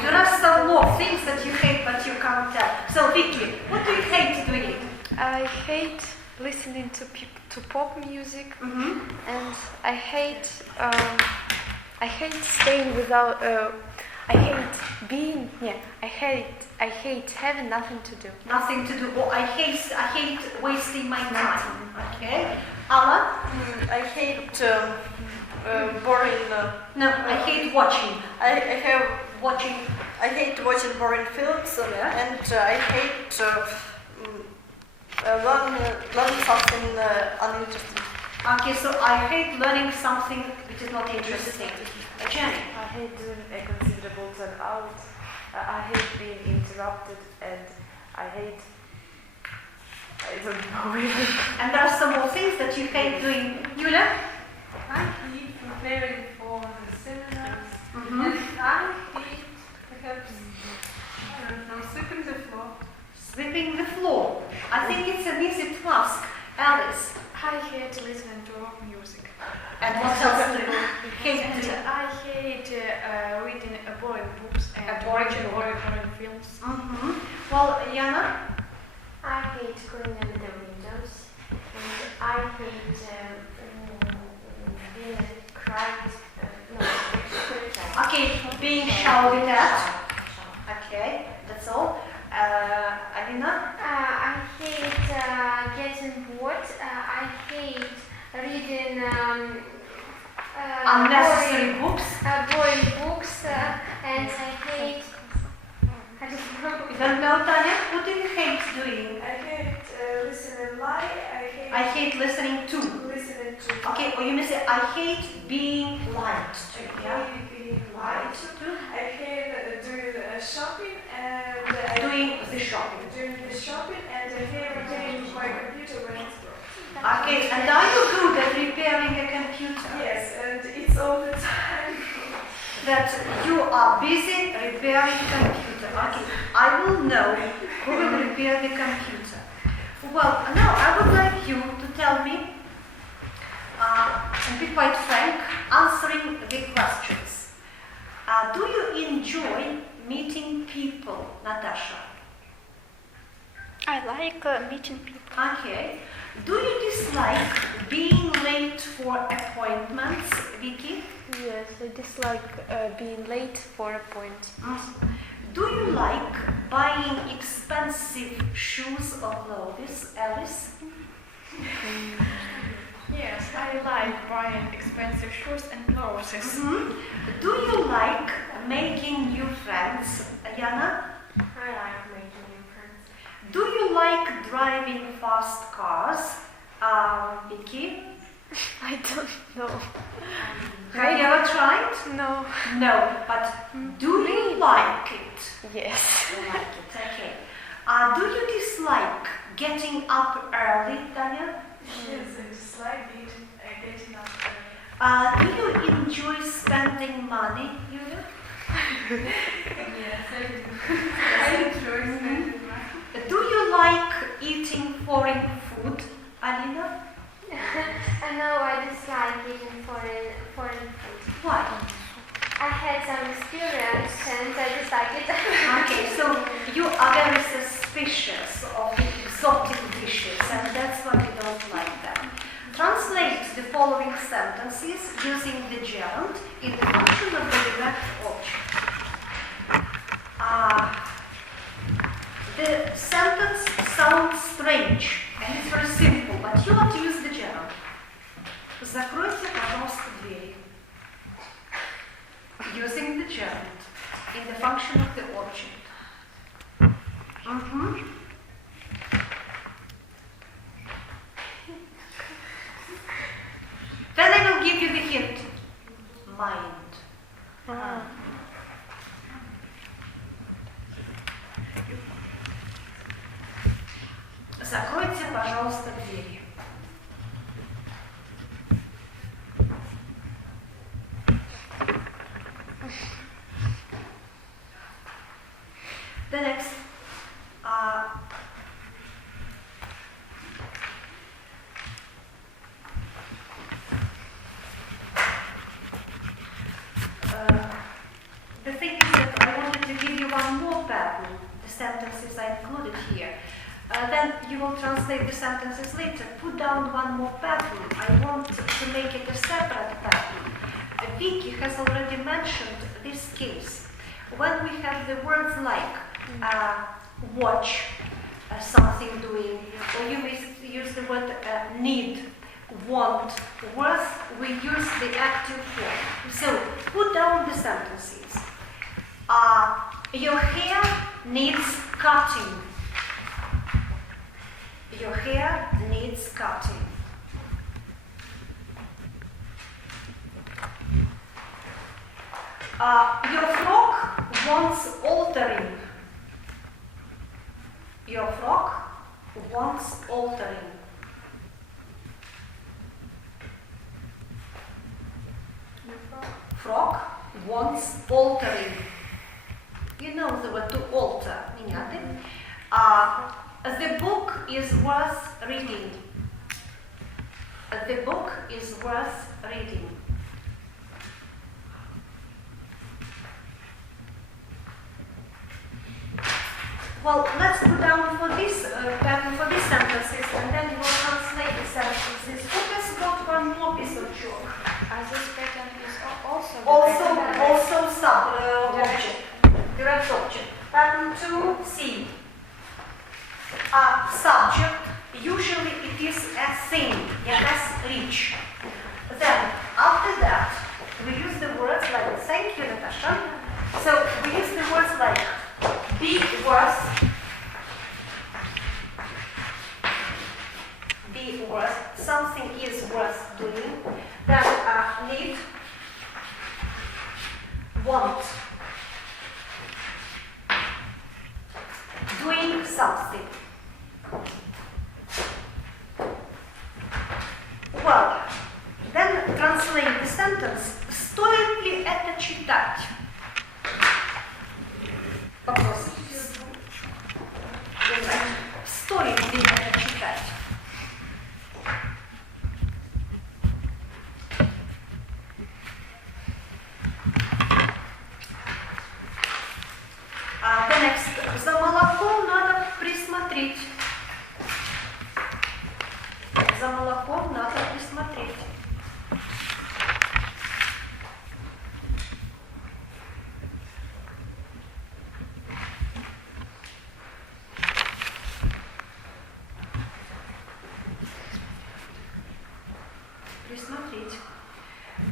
There are some more things that you hate but you can't tell. So Vicky, what do you hate doing? I hate listening to pop music, and I hate staying without. I hate having nothing to do. Nothing to do. Or I hate wasting my time. Okay. Ala? I hate boring. No, I hate watching. I hate watching boring films, and I hate learning something uninteresting. Okay, so I hate learning something which is not interesting. Jenny? I hate doing inconsiderables and out. I hate being interrupted, and I don't know really. And there are some more things that you hate doing. Yulia? I hate preparing for the seminars. And I hate perhaps, I don't know, sweeping the floor. Sweeping the floor. I think it's an easy task. Alice? I hate listening to rock music. And what else do you hate And doing? I hate reading boring books and watching boring films. Well, Yana? I hate cleaning the windows. photos. And I hate being cried. Okay, being shouted at. Okay, that's all. Alina? I hate getting bored. I hate reading Unnecessary books. boring books, and I hate. I don't know. You don't know, Tanya? What do you hate doing? I hate listening lie. I hate listening to. Listening to. Okay, or you may say, I hate being lied to. Yeah? Being lied to. I hate doing shopping and Doing the shopping. doing the shopping, and I hate repairing my computer when it's broken. Okay, and are you good at repairing a computer? Yes, and it's all the time. That you are busy repairing computer. Okay, I will know who will repair the computer. Well, now I would like you to tell me, and be quite frank, answering the questions. Do you enjoy meeting people, Natasha? I like meeting people. Okay. Do you dislike being late for appointments, Vicky? Yes, I dislike being late for appointments. Do you like buying expensive shoes or clothes, Alice? Yes, I like buying expensive shoes and clothes. Do you like making new friends, Yana? I like making new friends. Do you like driving fast cars, Vicky? I don't know. Have you ever tried? No. No, but do you like it? Yes. You like it, okay. Do you dislike getting up early, Tanya? Yes, I dislike getting up Do you enjoy spending money, Yulia? Yes, I do. I enjoy spending money. Do you like eating foreign food, Alina? No, I dislike eating foreign food. Why? I had some experience and I dislike it. Okay, so you are very suspicious of the exotic dishes, and that's why you don't like them. Translate the following sentences using the gerund in the function of the direct object. The sentence sounds strange, and it's very simple, but you have to use the gerund. Закройте, пожалуйста, двери. Using the gerund in the function of the object. Then I will give you the hint. Mind. Закройте, пожалуйста, двери. The next, the thing is that I wanted to give you one more pattern, the sentences I included here. Then you will translate the sentences later. Put down one more pattern. I want to make it a separate pattern. Vicky has already mentioned this case. When we have the words like watch, something doing, or you may use the word need, want, worth, we use the active form. So put down the sentences. Your hair needs cutting. Your hair needs cutting. Your frock wants altering. Your frock wants altering. Frock wants altering. You know the word to alter. Меняти. The book is worth reading. The book is worth reading. Well, let's go down for this pattern for these sentences, and then we'll translate the sentences. Let's got one more piece of chalk. This pattern is also Also object, direct object. Pattern 2C. Subject, usually it is a thing, якась річ. Then, after that, we use the words like, thank you, Natasha. So, we use the words like, be worth, something is worth doing. Then, need, want, doing something. Well, then translate the sentence. Стоит ли это читать? Вопрос. Стоит ли это читать? The next. За молоком надо присмотреть. За молоком надо присмотреть. Присмотреть.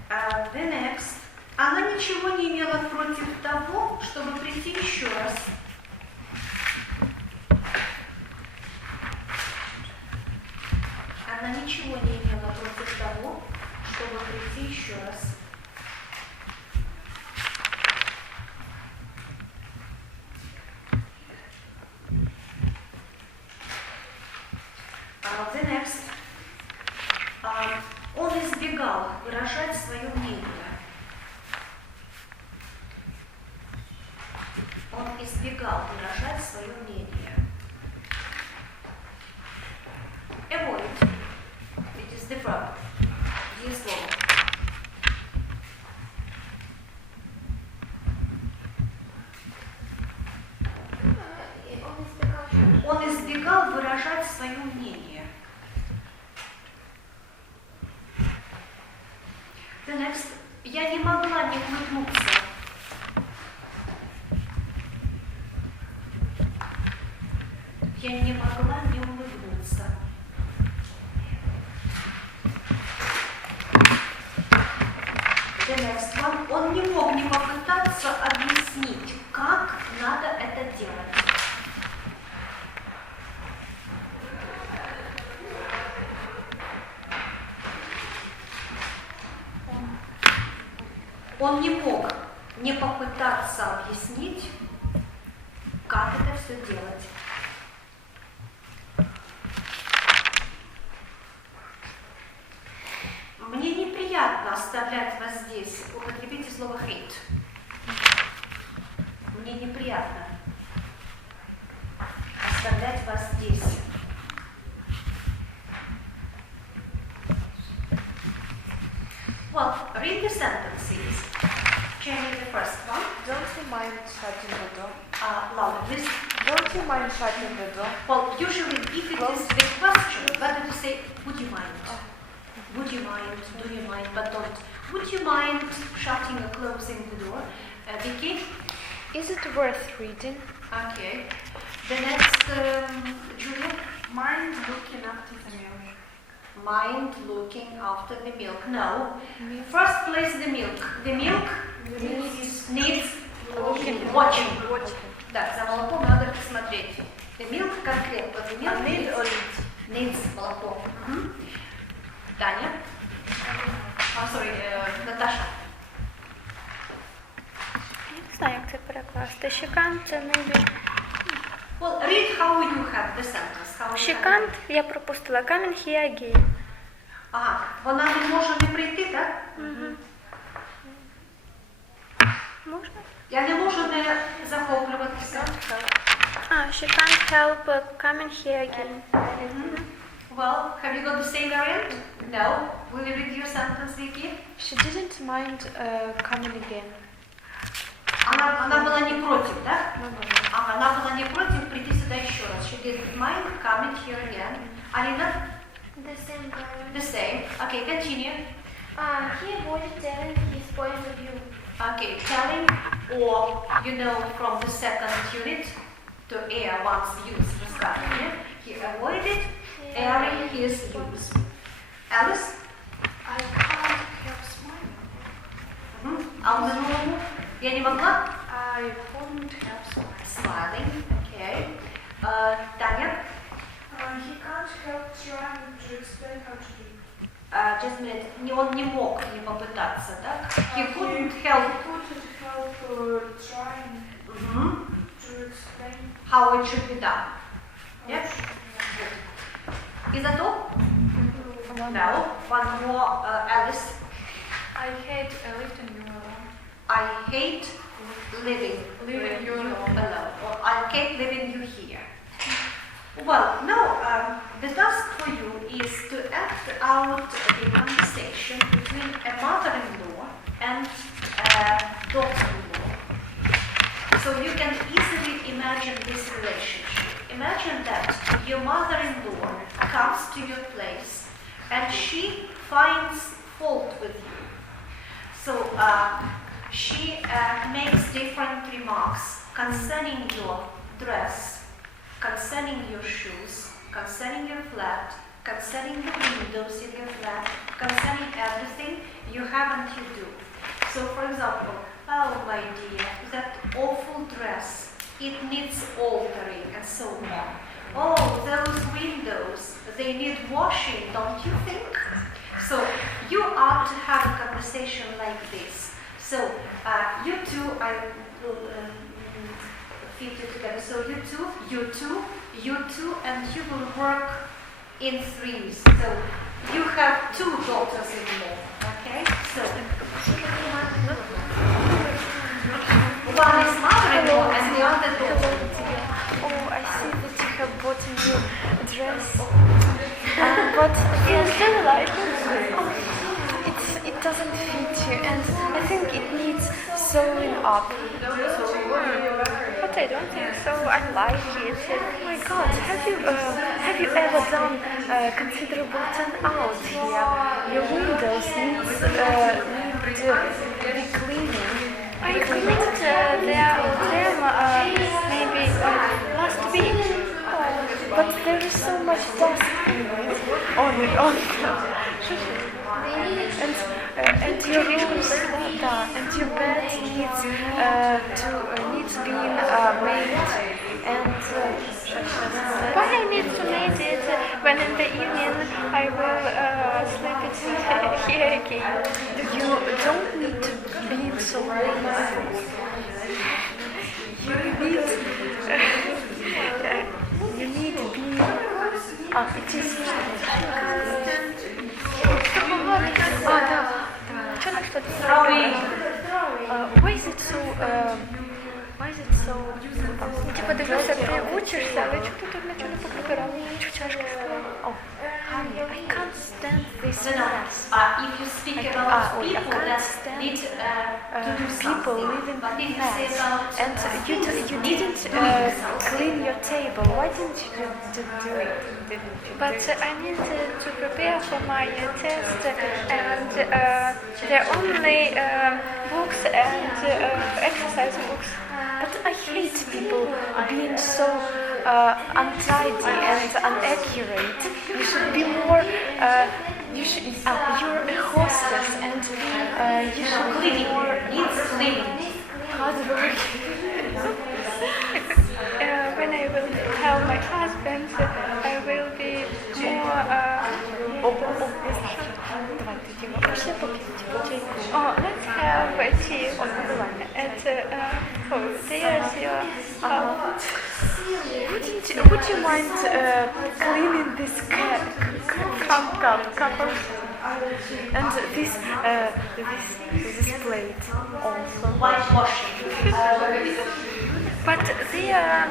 The next. Она ничего не имела против того, чтобы прийти еще раз. Она ничего не имела против того, чтобы прийти еще раз. The next. Он избегал выражать свое мнение. Он избегал выражать свое мнение. Avoid. It is the verb. Есть слово. Он избегал выражать свое мнение. The next. Я не могла не улыбнуться. Я не могла не улыбнуться. The next one. Он не мог не попытаться объяснить, как надо это делать. Он не мог не попытаться объяснить, как это все делать. Мне неприятно оставлять вас здесь. Употребите слово hate. Мне неприятно оставлять вас здесь. Well, read the sentences. Change the first one. Don't you mind shutting the door? Louder, please. Don't you mind shutting the door? Well, usually if it is the question, better to say, would you mind? Would you mind? Do you mind? But don't. Would you mind shutting or closing the door? Vicky? Is it worth reading? Okay. The next, Julia? Mind looking after the milk. Mind looking after the milk. No. First place the milk. The milk needs watching. Да, за молоком надо посмотреть. The milk конкретно. The milk needs молоко. Таня? I'm sorry, Наташа. Не знаю, як це перекласти. She can't, maybe. Well, read how you have the sentence. How She you have can't, it. я пропустила. Come in here again. Ага, вона не може не прийти, так? Можна? Я не можу не захоплюватися. She can't help coming here again. Well, have you got the same variant? No. Will you read your sentence, Vicky? She didn't mind coming again. Она была не против, да? Она была не против прийти сюда еще раз. She didn't mind coming here again. Alina? The same parent. The same. Okay, continue. He avoided telling his point of view. Okay, telling or, from the second unit to air one's views, he avoided airing his views. Alice? I can't help smiling. А у минулому? Я не могла? I couldn't help smiling. Smiling, okay. Таня? He can't help trying to explain how to do. Just a minute. Он не мог не попытаться, да? He couldn't help. He couldn't help trying to explain How it should be done. how Yeah? it should be done. Is that all? No. One more, Alice. I hate living you alone. I hate living Leaving you alone. Or I hate leaving you here. Well, now the task for you is to act out the conversation between a mother-in-law and a daughter-in-law. So you can easily imagine this relationship. Imagine that your mother-in-law comes to your place and she finds fault with you. So she makes different remarks concerning your dress, concerning your shoes, concerning your flat, concerning the windows in your flat, concerning everything you have and you do. So for example, oh my dear, that awful dress, it needs altering and so on. Oh, those windows, they need washing, don't you think? So you are to have a conversation like this. So you two, I will fit you together. So you two, and you will work in threes. So you have two daughters-in-law, okay? So one is mother-in-law and the other daughter-in-law. Oh, I see that you have bought a new dress. But Yes, I like it doesn't fit you, and I think it needs sewing up. But I don't think so. I like it. Oh my God, have you ever done considerable turnout here? Your windows need be cleaning. I cleaned them maybe last week. But there is so much dust on them. And your rooms, and your bed needs being made. And Why I need to make it when in the evening I will sleep it here again? you don't need to be so lazy. You need to be. It is. Why is it so? Why is it so? Типа дивися, ти учишся, але чого ти тут нічого не поприбирав? Нічого тяжко сказала. Oh, honey, I can't stand this mess. If you speak about people that need to do People something, live in but if you say mess. about And you didn't clean your table. Why didn't you do it? Didn't you? But I need to prepare for my test, and there are only books and exercise books. But I hate people being so untidy and inaccurate. You should be more. You're a hostess, and you should be more hardworking. When I will have my husband, I will be more. Let's have a tea at there's your house. Would you mind cleaning this cup and this plate also? whitewashing. But they are,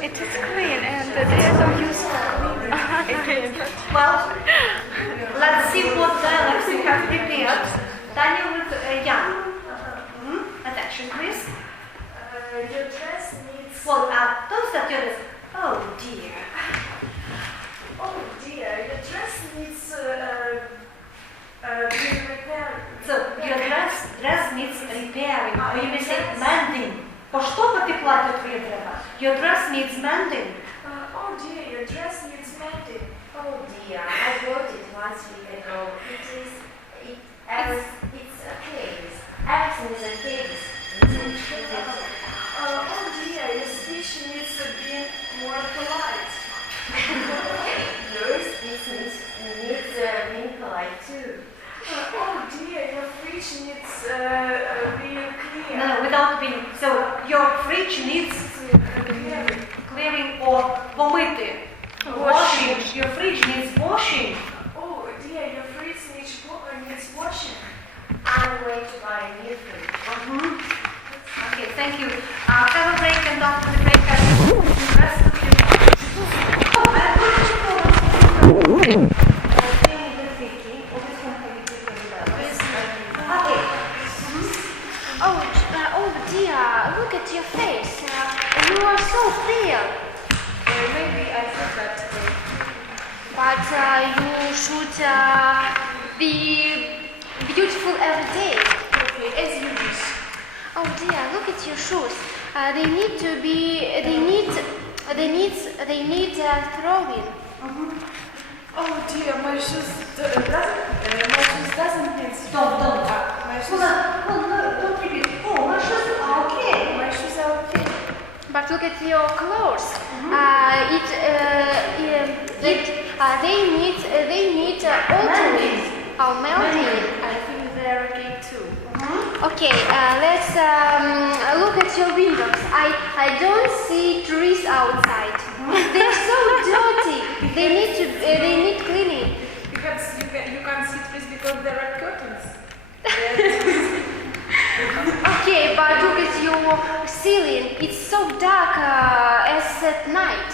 it is clean and they don't use cleaning. Well, let's see what dialects you have prepared. Daniel with Jan. And section, please. Your dress needs. Well, don't start your dress. Oh dear. Oh dear, your dress needs being repaired. So your dress needs repairing, or you may say mending. По что по платью твоє треба? Your dress needs mending. Oh dear, your dress needs mending. Oh dear, I bought it 1 week ago. It's a case. Everything is a case. Oh dear, your speech needs to be more polite. Your speech needs being polite too. Oh dear, your fridge needs being clear. No, without being. So your fridge needs clearing or помыты. Washing. Your fridge needs washing. Oh dear, your fridge needs washing. I'm going to buy a new fridge. Okay, thank you. Have a break, and after the break, I will the rest of you. Oh dear, look at your face. You are so pale. Maybe I said that. But you should be beautiful every day. Okay, as you wish. Oh dear, look at your shoes. They need throwing. Oh dear, my shoes doesn't fit. Don't. My shoes. Hold on, don't repeat. Oh, my shoes are okay. My shoes are okay. But look at your clothes. They need altering. Oh, melting. I think they're okay too. Okay, let's look at your windows. I don't see trees outside. They're so dirty. They need cleaning. Perhaps you can't see trees because there are curtains. Okay, but look at your ceiling. It's so dark as at night.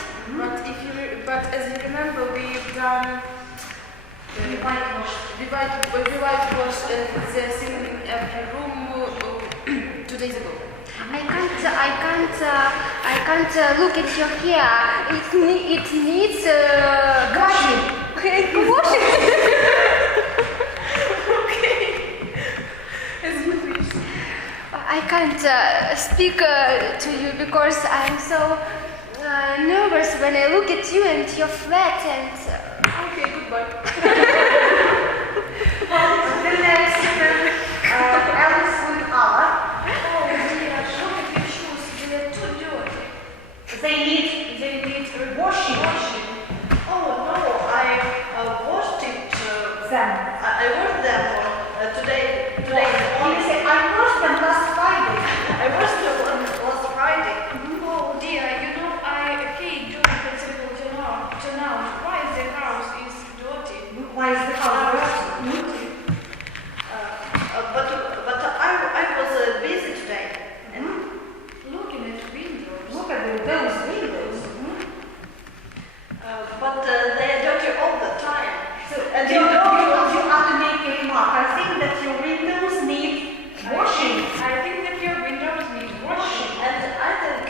But as you remember, we've done whitewashed the ceiling in every room 2 days ago. I can't look at your hair. It needs washing. Washing. I can't speak to you because I'm so nervous when I look at you and you're flat and. Okay, goodbye. The next, Alice with Ala. Oh dear, look at your shoes. They're too dirty. They need washing. Oh no, I washed it. Them. I washed them today. You say, I washed them last Friday. I washed them last Friday. Oh dear, you know I hate doing considerable to nouns. Why is the house is dirty? Why is the house dirty? But I was busy today. Looking at windows. Look at those windows. But they are dirty all the time. And you have to make a remark. I think that your windows need washing. I think that your windows need washing. And I think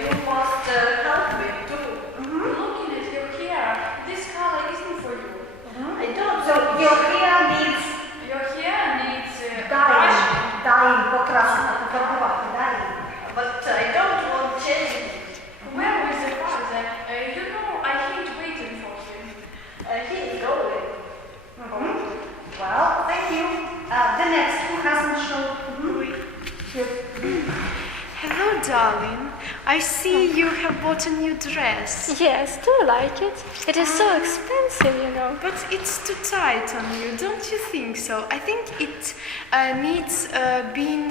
you must help me too. Looking at your hair, this color isn't for you. I don't. So your hair needs Your hair needs dyeing, покраска, пофарбовать, dyeing. But I don't want changing. Where is the father? You know, I hate waiting for him. He is going. Well, thank you. The next, who hasn't shown? Hello, darling. I see you have bought a new dress. Yes, do you like it? It is so expensive, you know. But it's too tight on you, don't you think so? I think it needs being...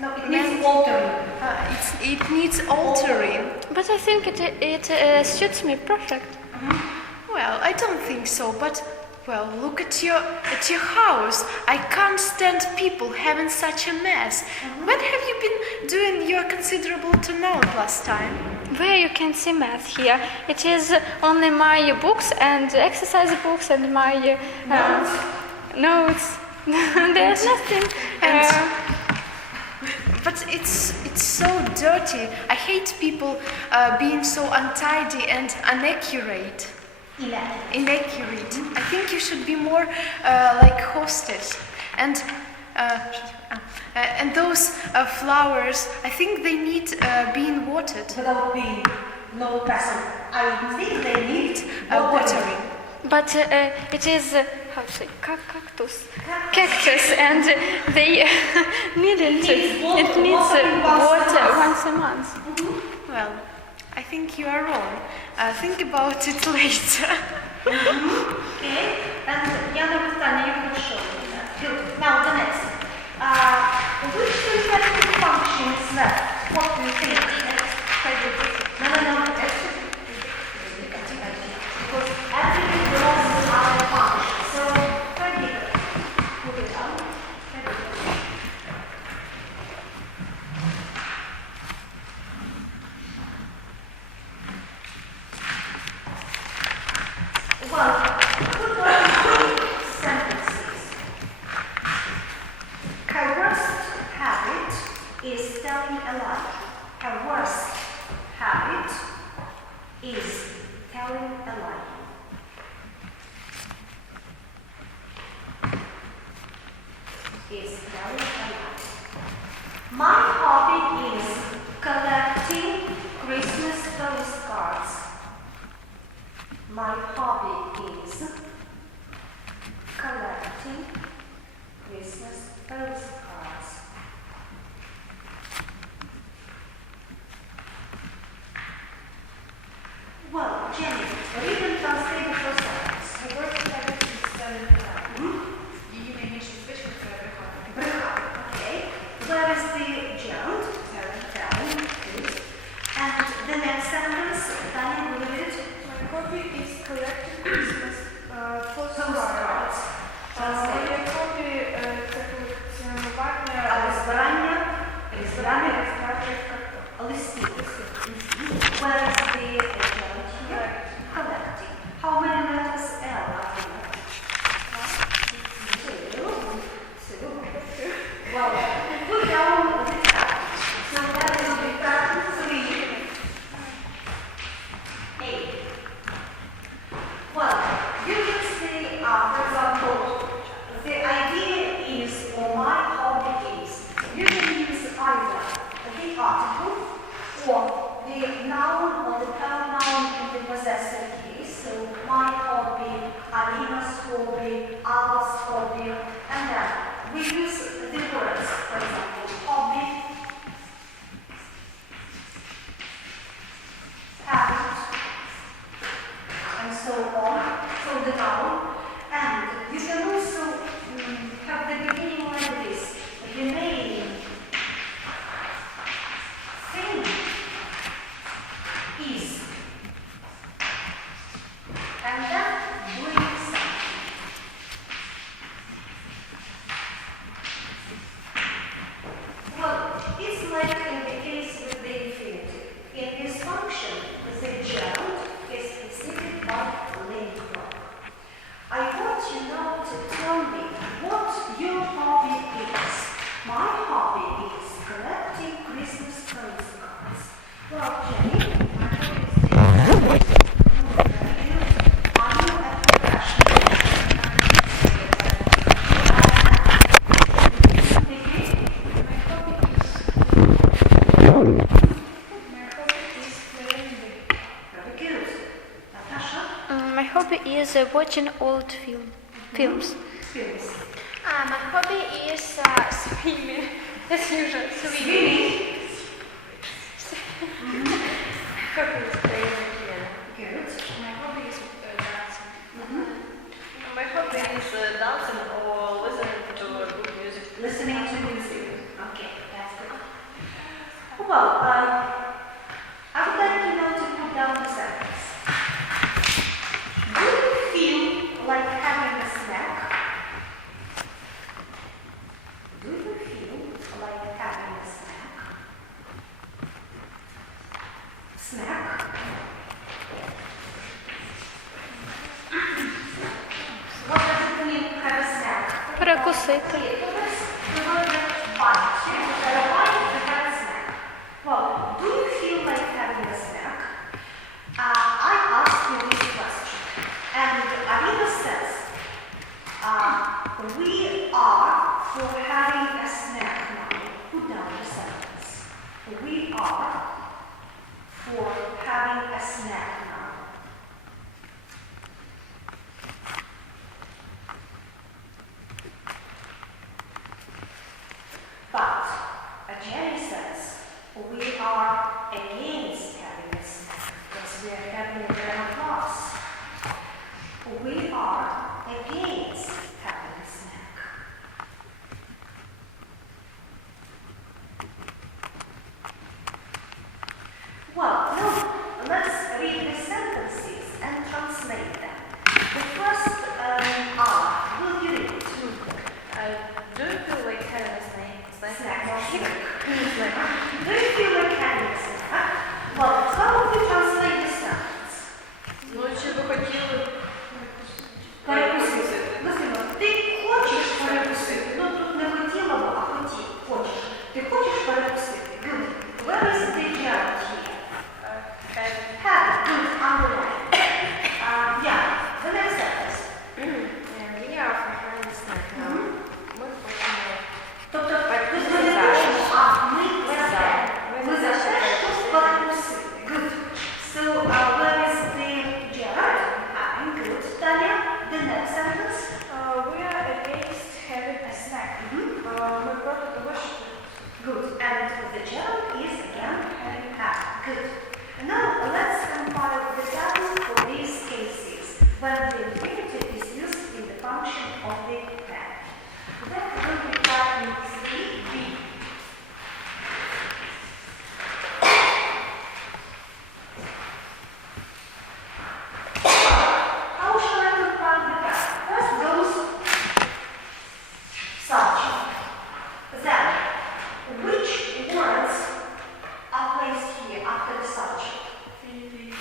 No, it needs altering. It needs altering. But I think it suits me perfect. Well, I don't think so, but... Well, look at your house. I can't stand people having such a mess. When have you been doing your considerable to noun last time? Where you can see math here. It is only my books and exercise books and my notes. There's nothing. But but it's so dirty. I hate people being so untidy and inaccurate. Inaccurate. I think you should be more like hostess. And those flowers, I think they need being watered. Without being no person, I think they need watering. But it is, how to say, cactus, and they needn't. It needs water once a month. Well, I think you are wrong. Think about it later. Okay, and я написала, я хорошо. Good. Now the next. Which synthetic function is that? What do you think? No. Because everything belongs to other functions. So, very good. Move it down. Well, put on 3 sentences. Her worst habit is telling a lie. Her worst habit is telling a lie. Is telling a lie. My hobby is collecting Christmas postcards. My hobby is collecting Christmas postcards. Well, Jenny, read and translate the first sentence. The word habit is telling a lie. Її найбільший звичка – це брехати. Брехати. Okay. Where is the gerund? Telling. Good. And the next sentence, Daniel, will you read it? My hobby is collecting Christmas postcards. Translate. Моє хобі – це колекціонування Збирання реєстрації карток. листів. Where is the gerund here? Collecting. How many letters L are there? Two. Well, put down the tab. So that will be tab 3. 8. Well, you can say, for example, the idea is, or my hobby is. You can use either the article or the noun or the pronoun in the possessive case. So my hobby, Alina's hobby, Al's hobby, and then we use the words, for example, hobby, habit, and so on. So the noun. And you can also have the beginning like this. The main thing is. And that brings well, it's like in the case with the infinitive. In this function, the gerund is preceded by link block. I want you now to tell me what your hobby is. My hobby is collecting Christmas postcards. Well, Jenny, my hobby is are you a professional? Very good. Natasha? My hobby is watching old films. Films. My hobby is swimming, as usual. Swimming. Hobby is playing the piano. Good. My hobby is dancing. My hobby is dancing or listening to good music. Listening to music. Okay, that's good. Well, I would like you now to put down the sentence. Do you feel like having a snack? Do you feel like having a snack? Snack? What does it mean to have a snack? Перекусити. Okay, so let's bite. Bite. We are for having a snack now. Put down the sentence. We are for having a snack now. But Jenny says we are against having a snack because we are having a grammar class. We are against having a snack. Well, now let's read the sentences and translate them. The first will you read it? Do you feel like having a snack? Snack. Do you feel like having a snack? Well, how would you translate the sentence? Ну, чи би хотіли Перекусити. Лисино, ти хочеш перекусити? Ну, тут не хотіла б, а хотів. Хочеш. Ти хочеш перекусити? Good. Where is the gerund here? Have. Good. Underline. Yeah. The next sentence. We are for having a snack now. Ми хочемо. Тобто, тут ми не хочемо, а ми за те. Ми за те, щоб перекусити. Good. So, where is the gerund? Having. Good. Таня, the next sentence. We are against having a snack. Ми проти того, що Good. And the gerund is again having have. Good. Now let's compile the tabs for these cases when the infinitive is used in the function of the verb. That will be part in 3b. How shall I compile the verb? First goes subject. Then, which words are placed here after the subject?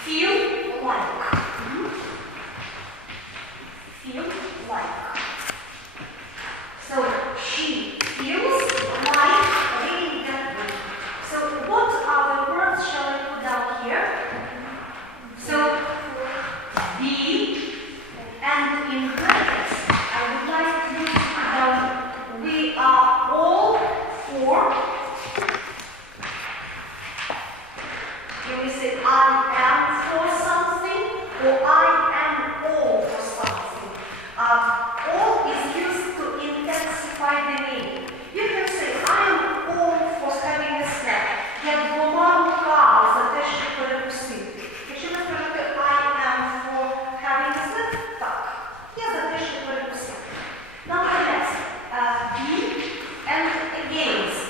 Feel like. Feel like. So, she feels like reading that book. So, what are the words shall I put down here? So, be, and in brackets, I would like you to put down, we are all for. Can we say I am for something or I am all for something? All is used to intensify the meaning. You can say I am all for having a snack. Я двома руками за те, щоб перекусити. Якщо ви скажете I am for having a snack, так. Я за те, щоб перекусити. Now the next, be and against.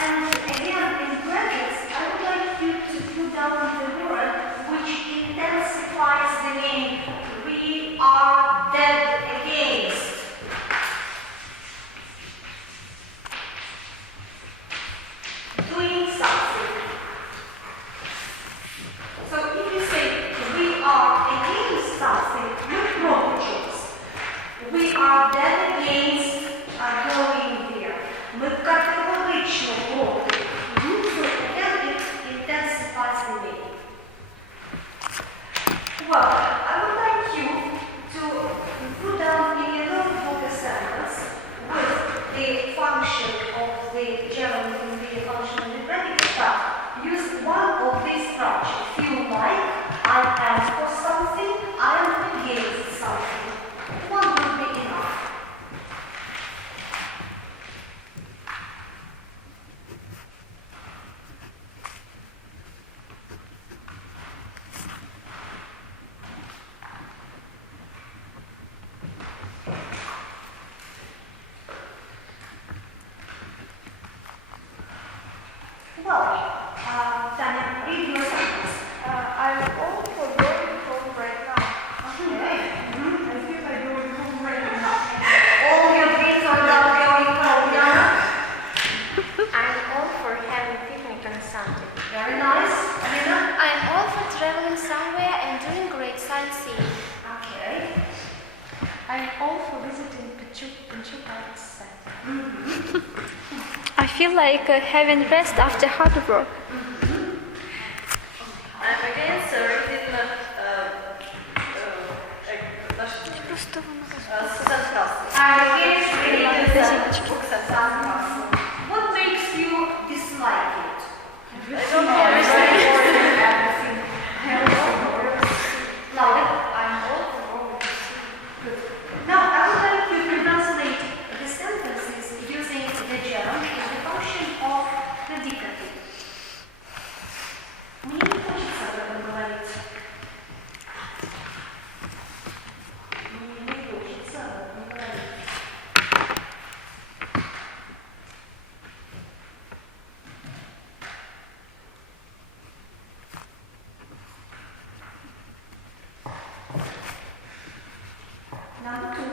And again, in brackets, I would like you to put down the word which intensifies the meaning. We are dead against. Doing something. So if you say we are against something, you proper choice. We are dead against going there. Ми категорично проти. So again, it intensifies the meaning. Well, I would like you to put down in a notebook a sentence with the function of the gerund in the function of the predicate, but use one of these structures. Feel like, I am for something, I am against something. One would be enough. Well, Tanya, read your sentence. I'm all for going home right now. Okay. I feel like going home right now. All your dreams are about going home, Yana. I'm all for having picnic on Sunday. Very nice. Alina? I'm all for traveling somewhere and doing great sightseeing. Okay. I'm all for visiting Pinchuka Center. I feel like having rest after hard work. I'm against reading Просто воно Susan Russell. Again, read the books at Susan Russell. What makes you dislike it? I don't know. It's very boring everything. Louder. I'm all for Good. Now, I would like you to translate the sentences using the gerund in the function of predicative. Мне не хочется об этом говорить. Мне не хочется об этом говорить. Number 2.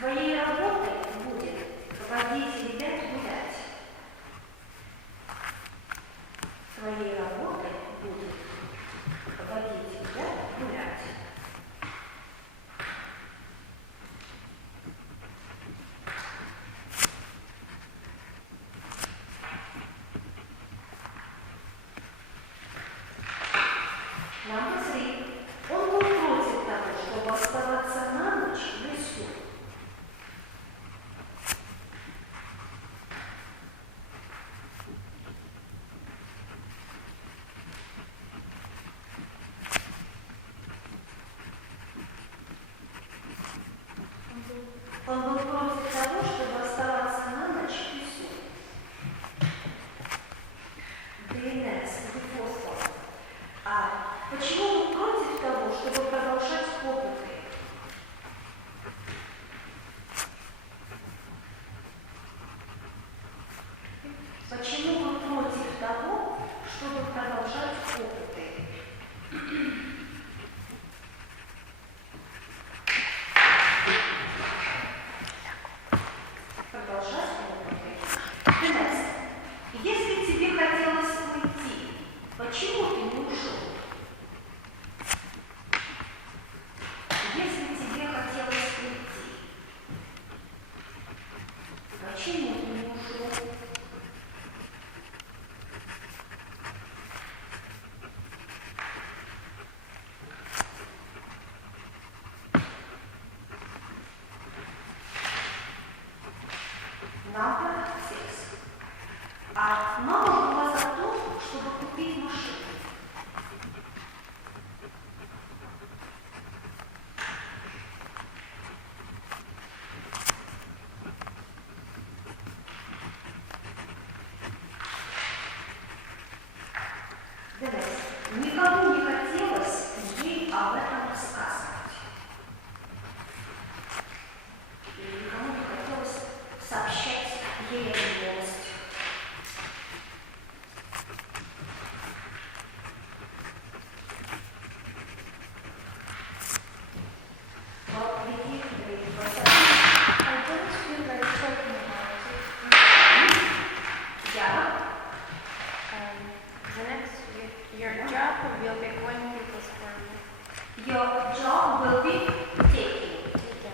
Твоей работой будет водить ребят гулять. Твоей работой будет водить ребят гулять. Number 3. Он был против того, чтобы оставаться на ночь в лесу. Он был против того, чтобы оставаться на ночь в лесу. ДНС, default. Почему он против того, чтобы продолжать опыты? Почему вы против того, чтобы продолжать опыты? Продолжать опыты. Инесс, если тебе хотелось уйти, почему ты не ушел? Если тебе хотелось уйти, почему ты не ушел? Number 6. Мама была за то, чтобы купить машину. Никому не хотелось ей об этом рассказывать. И никому не хотелось сообщать ей эту новость. Вот видите, I don't feel like talking about it. я. The next week, your job will be going people's further. Your job will be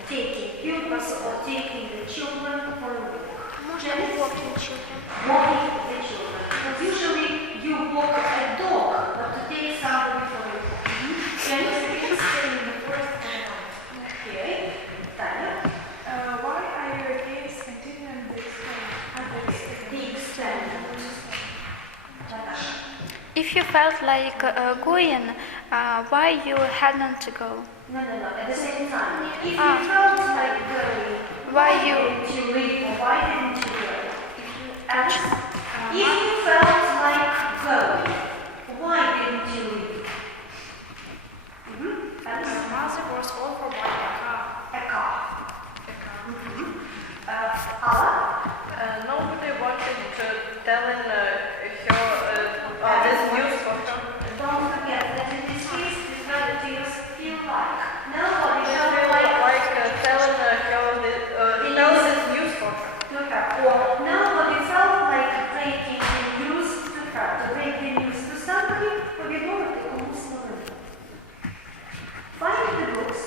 taking pupils or taking the children for a walk. Можно walking children. Walking the children. But usually you walk a dog, but to take somebody for a walk. Can you stay in the forest for a while? Okay. Таня. Why are you against continuing the experiment? The experiment. Наташа. If you felt like going, why you hadn't to go? No. At the same time. If you felt like going, Why you? didn't you leave or why didn't you go? If you felt like going, why didn't you leave? My mother was all for buying a car. A car. Alla? Nobody wanted to tell her this news for her. Don't forget that in this case, the relatives feel like. Nobody They felt feel like like telling her this news for her. to her. Or nobody felt like breaking the news to her. To break the news to somebody, повідомити комусь новину. Find the books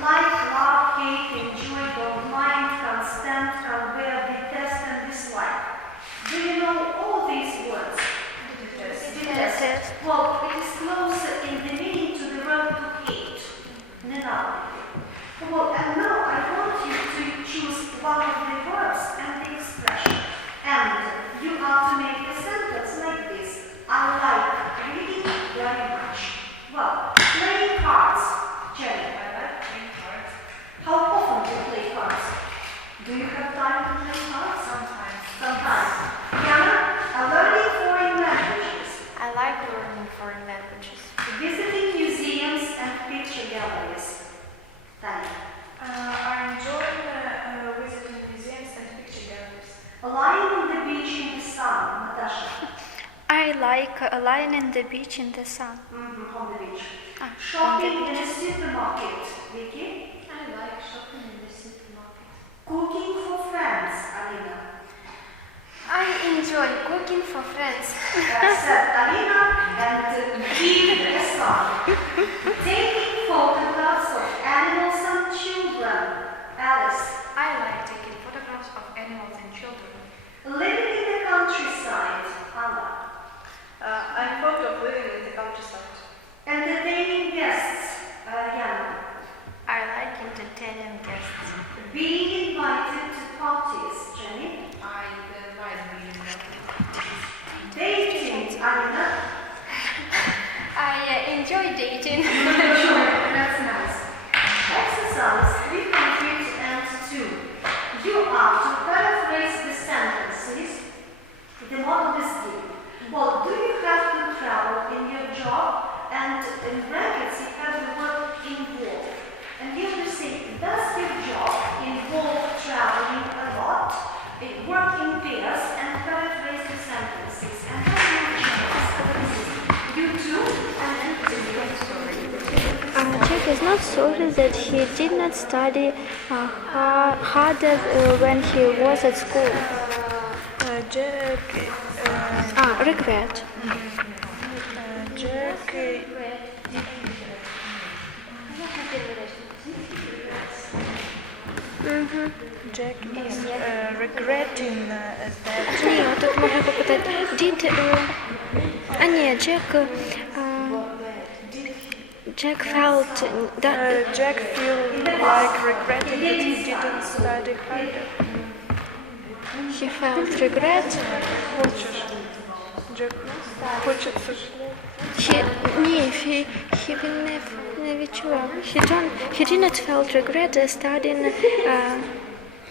like, love, hate, enjoy, don't mind, can't stand, can't bear, detest, and dislike. Do you know all these words? Detest. Well, it is closer in the meaning to the verb to hate. Nenavidi. Well, and now I want you to choose one of the verbs and the expression. And you are to make a sentence like this. I like reading very much. Well, playing cards. Jenny. I like playing cards. How often do you play cards? Do you have time to play cards? Sometimes. Sometimes. Yana, learning foreign languages. I like learning foreign languages. Visiting museums and picture galleries. Tanya. I enjoy visiting museums and picture galleries. Lying on the beach in the sun. Natasha. I like lying in the beach in the sun. On the beach. On the Shopping in a beach. supermarket. Vicky. I like shopping in the supermarket. Cooking for friends. Alina. I enjoy cooking for friends. Said Alina and give a song. Taking photographs of animals and children. Alice. I like taking photographs of animals and children. Living in the countryside. Anna. I thought of living in the countryside. Entertaining guests. Yana. I like entertaining guests. Being invited to parties. Jenny. I like being invited. Dating. Alina. I enjoy dating. That's nice. Exercise 3.2. You are to paraphrase the sentences. The model is given. Well, do you have to travel in your job? And in brackets, you have the word involved. And you have to say, does your job involve traveling a lot? Work in pairs and paraphrase the sentences. And that's your chance. You too, and then Jack is not sorry that he did not study harder when he was at school. Jack. Regret. Jack. Jack is regretting that. Ні, тут можна попитати. Jack felt that Jack feel like regretting that he didn't study harder. he felt regret. Jack хочет сожалеть. Він не відчував. He did not felt regret studying,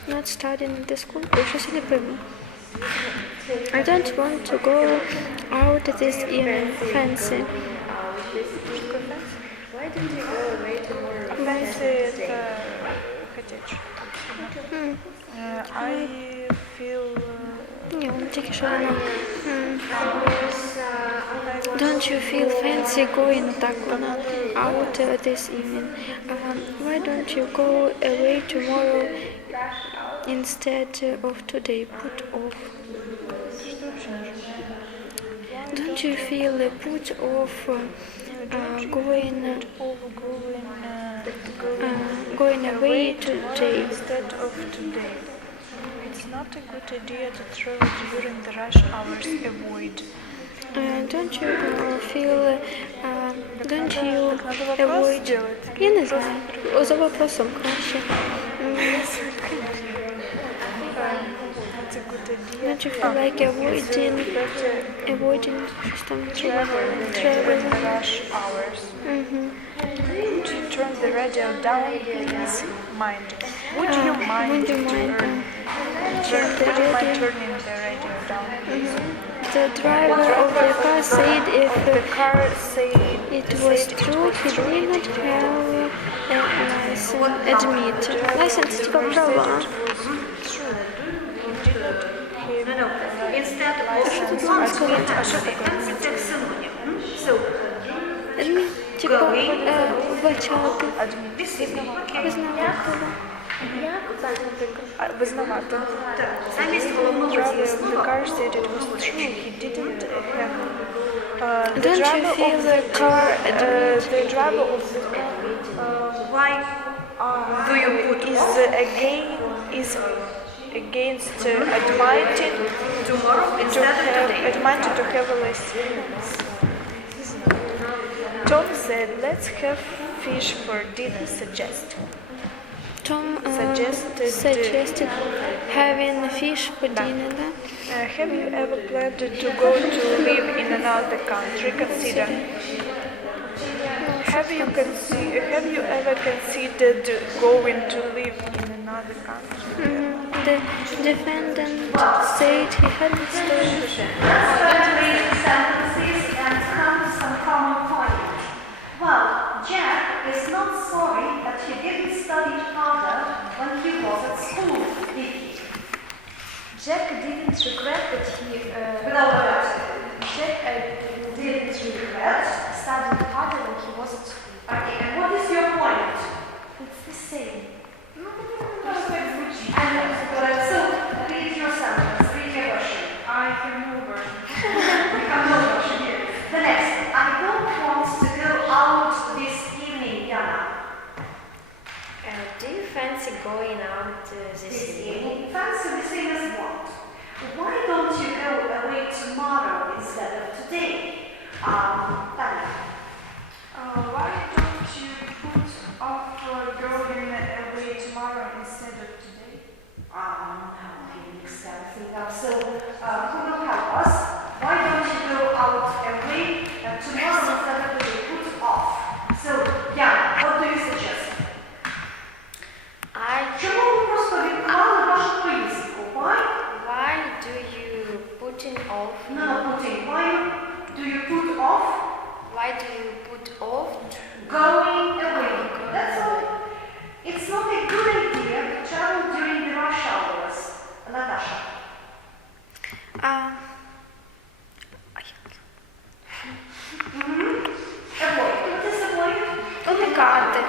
not studying in the school. Щось я не пойму. I don't want to go out this evening, fancy. Why don't you go away tomorrow? Fancy это хотеть. I feel. Ні, він тільки що воно. Don't you feel fancy going так воно out this evening? Why don't you go away tomorrow instead of today? Put off. Don't you feel put off going away today? Instead of today. It's not a good idea to travel during the rush hours. Avoid. Don't you feel, don't you avoid, я не знаю, за вопросом краще. It's a good idea. Don't you feel like avoiding щось там Travel during the rush hours. Would you turn the radio down, please? Mind. Would you mind turning the radio down, please? The driver of the car said if The car said it was true, he did not have a license. License типа права. No. Instead of it's a synonym. So, Типа вбачати. this is okay. Визнавати. Замість головного The дієслова. car said it was true. He didn't have. The Don't you driver feel of the car. The driver of the Why Do you put is against admitted tomorrow instead of today? admitted to have a less sentence. Tom said, "Let's have fish for dinner." Tom suggested having fish for dinner. Have you ever planned to go to live in another country? Consider. Have you ever considered going to live in another country? The defendant said he hadn't studied. Translate sentences and come to some common point. Well, Jack is not sorry that he didn't study harder when he was at school, did he? Jack didn't regret that he didn't regret studying harder when he was at school. Okay, and what is your point? It's the same. So, read your sentence, read your version. I have no word. We have no version here. The next, I don't want to go out this evening, Yana. Do you fancy going out this evening? Fancy the same as what? Why don't you go away tomorrow instead of today? Tanya. Why don't you put off going away tomorrow instead of today? No, he mixed everything up. So, who will help us? Why don't you go out away tomorrow instead of today? Put off. So, Yana, what do you suggest? Чому ви просто відклали вашу поїздку? Why do you putting off? No, putting. Why do you put off? Why do you put off? Going away. That's all. It's not a good idea to travel during the rush hours. Natasha. Avoid. What is avoid? Уникати.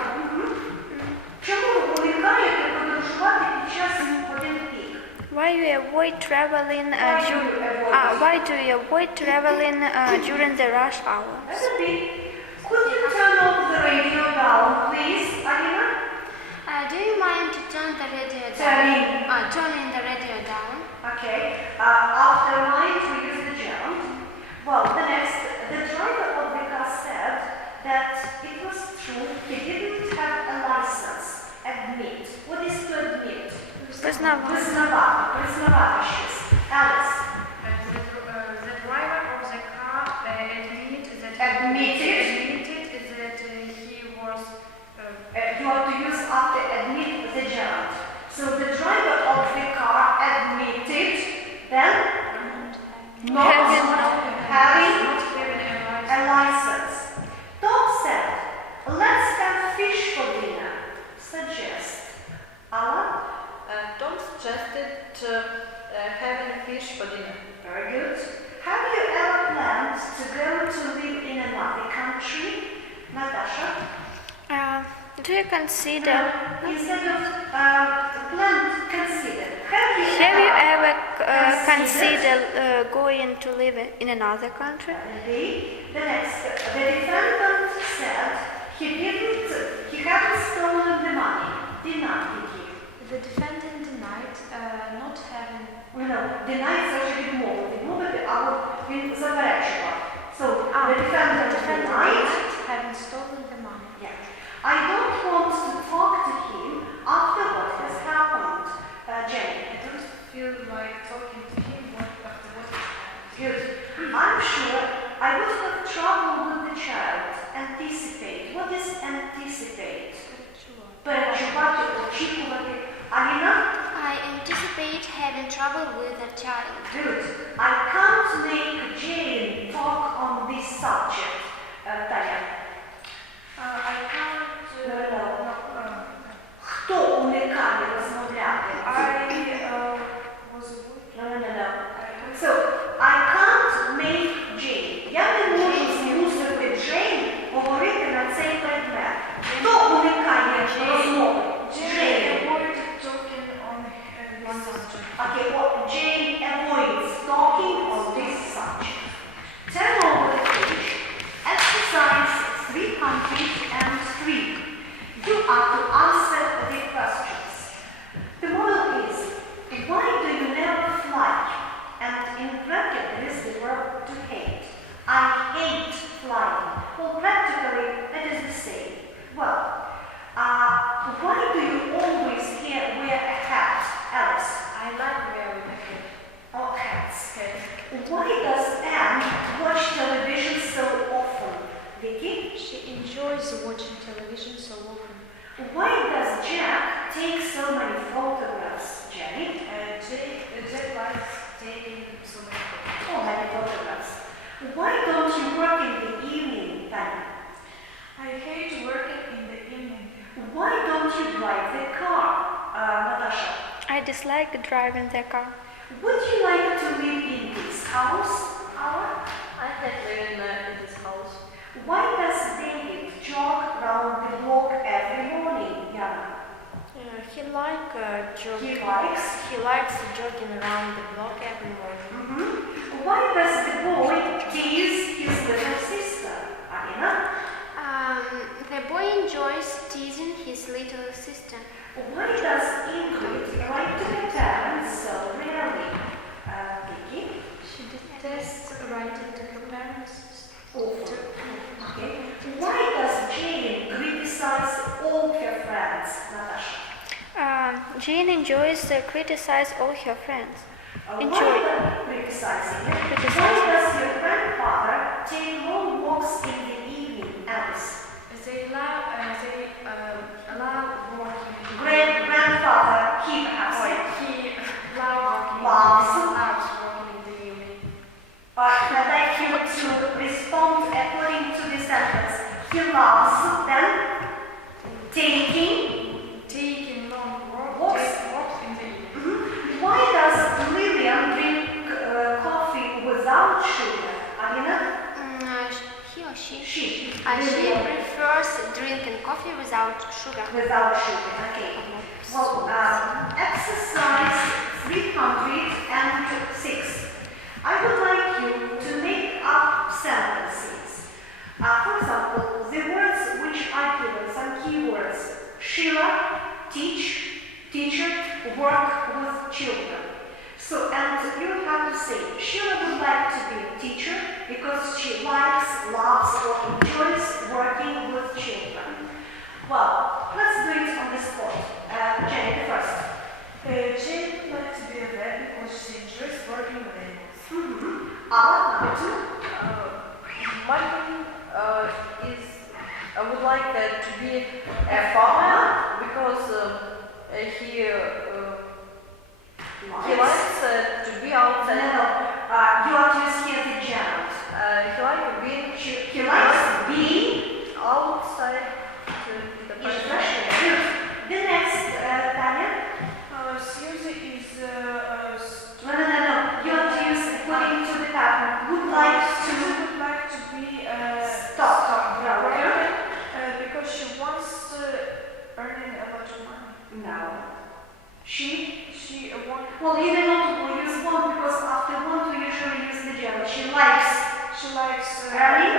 Чому ви уникаєте подорожувати під час годин пік? Why do you avoid traveling during the rush hour? That's a bit. Could you turn off the radio down, please, Alina? Do you mind to turn the radio down? Turning the radio down. Okay. After mind, we use the gerund. Well, the driver of the car said that it was true he didn't have a license. Admit. What is to admit? Признавати щось. Alice. The driver of the car admitted that he was. You have to use after admit the gerund. So the driver of the car admitted, then not having a license. Tom said, let's have fish for dinner. Suggest. Alan? Tom suggested having fish for dinner. Very good. Have you ever planned to go to live in another country? Natasha? Do you consider? Instead of planned, consider. Have you ever considered going to live in another country? The next, the defendant said he hadn't stolen the money. Denied he? The defendant denied not having. Denied це вже відмовити, або він заперечував. So, the defendant denied having stolen the money. Yeah. I don't want to talk to him after what has happened. Jenny. I don't feel like talking to him after what has happened. Good. I'm sure I would have trouble with the child. Anticipate. What is anticipate? Перечувати, очікувати. Alina? I anticipate having trouble with a child. Good. I can't make Jane talk on this subject. Tanya. I can't. Хто уникає розмовляти? No. So, I can't make Jane. Я не можу змусити Jane говорити на цей предмет. Хто уникає розмови? Jane. Okay, well, Jane avoids talking on this subject. Turn over the page. Exercise Why do you always wear a hat, Alice? I like wearing a hat. Oh, hats. Why does Anne watch television so often? Vicky? She enjoys watching television so often. Why does Jack take so many photographs, Jenny? Jack likes taking so many photos. So many photographs. Why don't you work in the evening, Tanya? I hate working in the evening. Why don't you drive the car, Natasha? I dislike driving the car. Would you like to live in this house, Ara? I hate living in this house. Why does David jog around the block every morning, Yana? He likes He likes? jogging around the block every morning. Why does the boy tease his little sister, Alina? The boy enjoys teasing his little sister. Why does Ingrid write to her parents so rarely, Vicky? She detests writing to her parents. Often. Okay. Why does Jane criticize all her friends, Natasha? Jane enjoys criticize all her friends. Why criticizing? Why does your grandfather take long walks in the evening, Alice? They allow walking. Grandfather, he perhaps. Loves walking in the evening. But I'd like you to respond according to the sentence. He loves them taking long walks. in the evening. Why does Lillian drink coffee without sugar? Alina? He or she? She. She prefers drinking coffee without sugar. Without sugar, okay. Well, exercise 306. I would like you to make up sentences. For example, the words which are given, some keywords. Sheila, teach, teacher, work with children. So, and you have to say, Sheila would like to be a teacher because she likes, loves, or enjoys working with children. Well, let's do it on the spot. Jenny, the first. Jane would like to be a vet because she enjoys working with animals. Number two. Mine is I would like to be a farmer because he likes to be outside. No. You have to use here the gerund. He likes being outside. Good. The next, Tanya. Susie is No. You have to use according to the pattern. Would like to be stop. Because she wants earning a lot of money. No. She wants. Well, you do not use one because after one we usually use the gerund. She likes earning a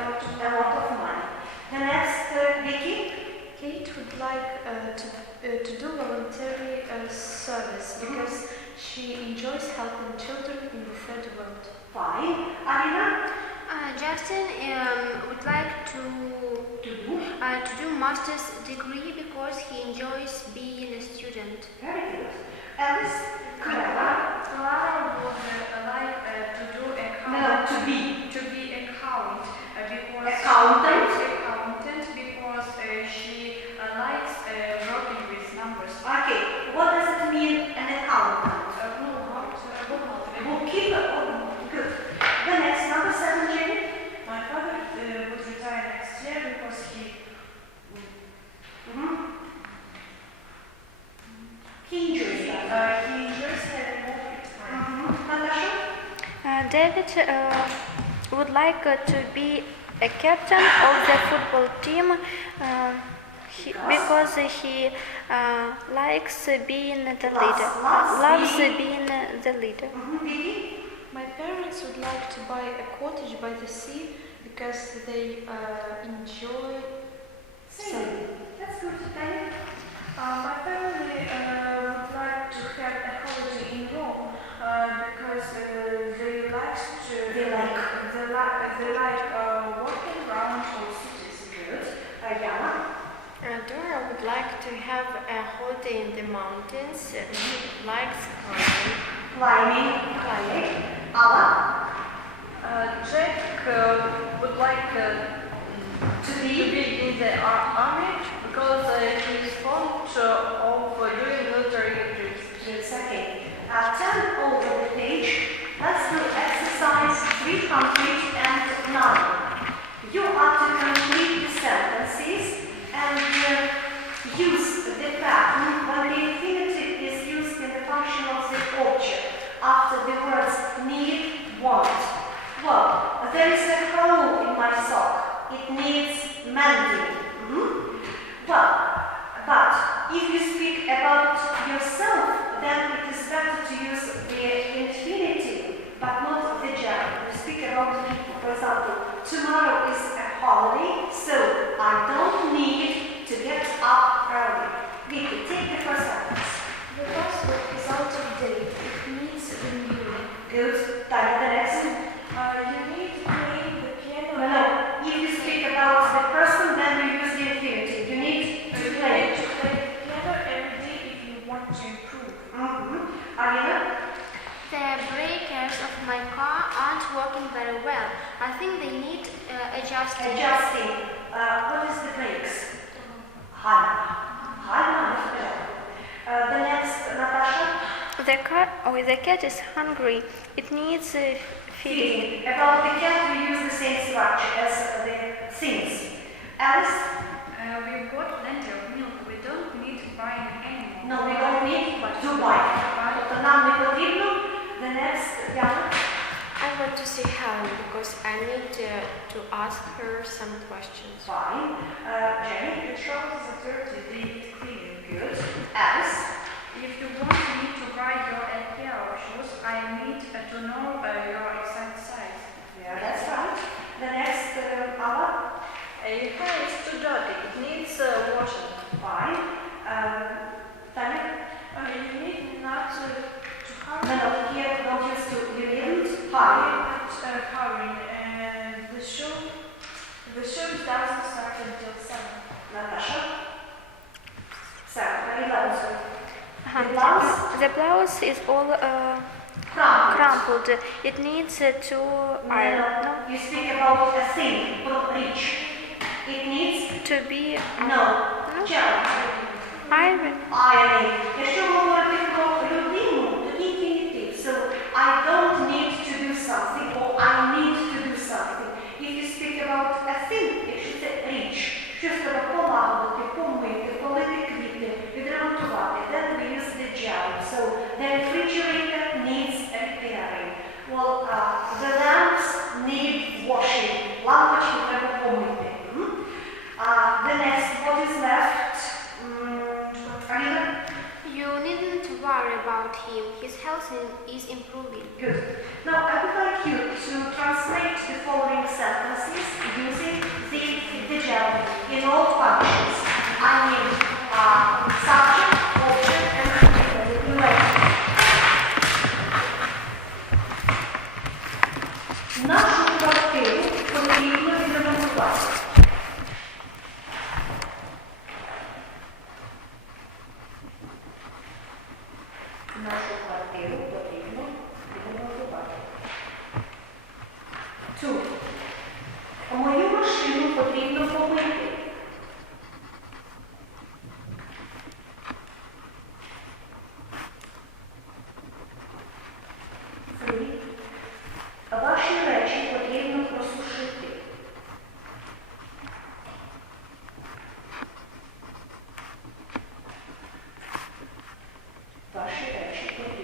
lot of a lot of money. The next, Vicky. Kate would like to do voluntary service because she enjoys helping children in the third world. Fine. Alina. Justin would like to do master's degree because he enjoys being a student. Very good. Alice. Clara. Clara would like to do To be accountant because she likes working with numbers. Okay. What does it mean, an accountant? Bookkeeper. Good. The next, number 7, Jenny. My father would retire next year because he enjoys that. he enjoys having more free time. Natasha. David would like to be a captain of the football team because he likes being the leader. Loves being the leader. Vicky. My parents would like to buy a cottage by the sea because they enjoy sailing. That's good. Tanya. My family would like to have a holiday in Rome because they like walking around all cities. Good. Yana. Dora would would like to have a holiday in the mountains. He likes climbing. Climbing. Allah? Jack would like To to be? be in the army because he is fond of doing military duties. Yes, okay. Turn over the page. Let's do exercise 300 and 9. You are to complete the sentences and use the pattern when the infinitive is used in the function of the object after the words need, want. Well, there is a hole in my sock. It needs mending. Well, but if you speak about yourself, then it is better to use the infinitive, but not the gerund. You speak about people. For example, tomorrow is a holiday, so I don't need to get up early. Vicky, take the first sentence. The password is out of date. It needs renewing. Good. Tanya, the next. You need to play the piano. No. If you speak about the person, then you use the infinitive. You need to play. To play the piano every day if you want to improve. Alina? The breakers of my car aren't working very well. I think they need adjusting. Adjusting. What is the brakes? High. The next, Natasha? The cat is hungry. It needs feeding. Feeding. About the cat, we use the same structure as the things. Alice? We've got plenty of milk. We don't need buying anymore. No, we don't need to buy. Тобто нам не потрібно. The next, Yana? I want to see Helen because I need to ask her some questions. Fine. Jenny? The trousers are dirty. They need cleaning. Good. Alice? If you want me to buy your a pair of shoes, I need to know your exact size. Yeah, that's right. The next, Ava? Your hair is too dirty. It needs washing. Fine. Tanya? You need not to No, hurry. here don't use to. You needn't hurry. Not hurrying. And the show doesn't start until 7. Natasha? So, very loud. The blouse is all crumpled. It needs to iron. No. You speak about a thing, reach. It needs To be no. Gerund. iron. Ironing. Якщо говорити про людину, тоді інфінітив. So, I don't need to do something or I need to do something. If you speak about a thing, якщо це річ, щось треба полагодити, помити, полити квіти, відремонтувати, then we use the gerund. So, the refrigerator needs repairing. Well, the lamps need washing. Лампочки треба помити. The next, what is left? Alina? You needn't worry about him. His health is improving. Good. Now, I would like you to translate the following sentences using the gerund in all functions. I mean, subject, object, and relative. Нашу квартиру потрібно відремонтувати. Нашу квартиру потрібно відремонтувати. 2. Мою машину потрібно помити. 3. Ваші речі потрібно просушити. 4. Ваші речі потрібно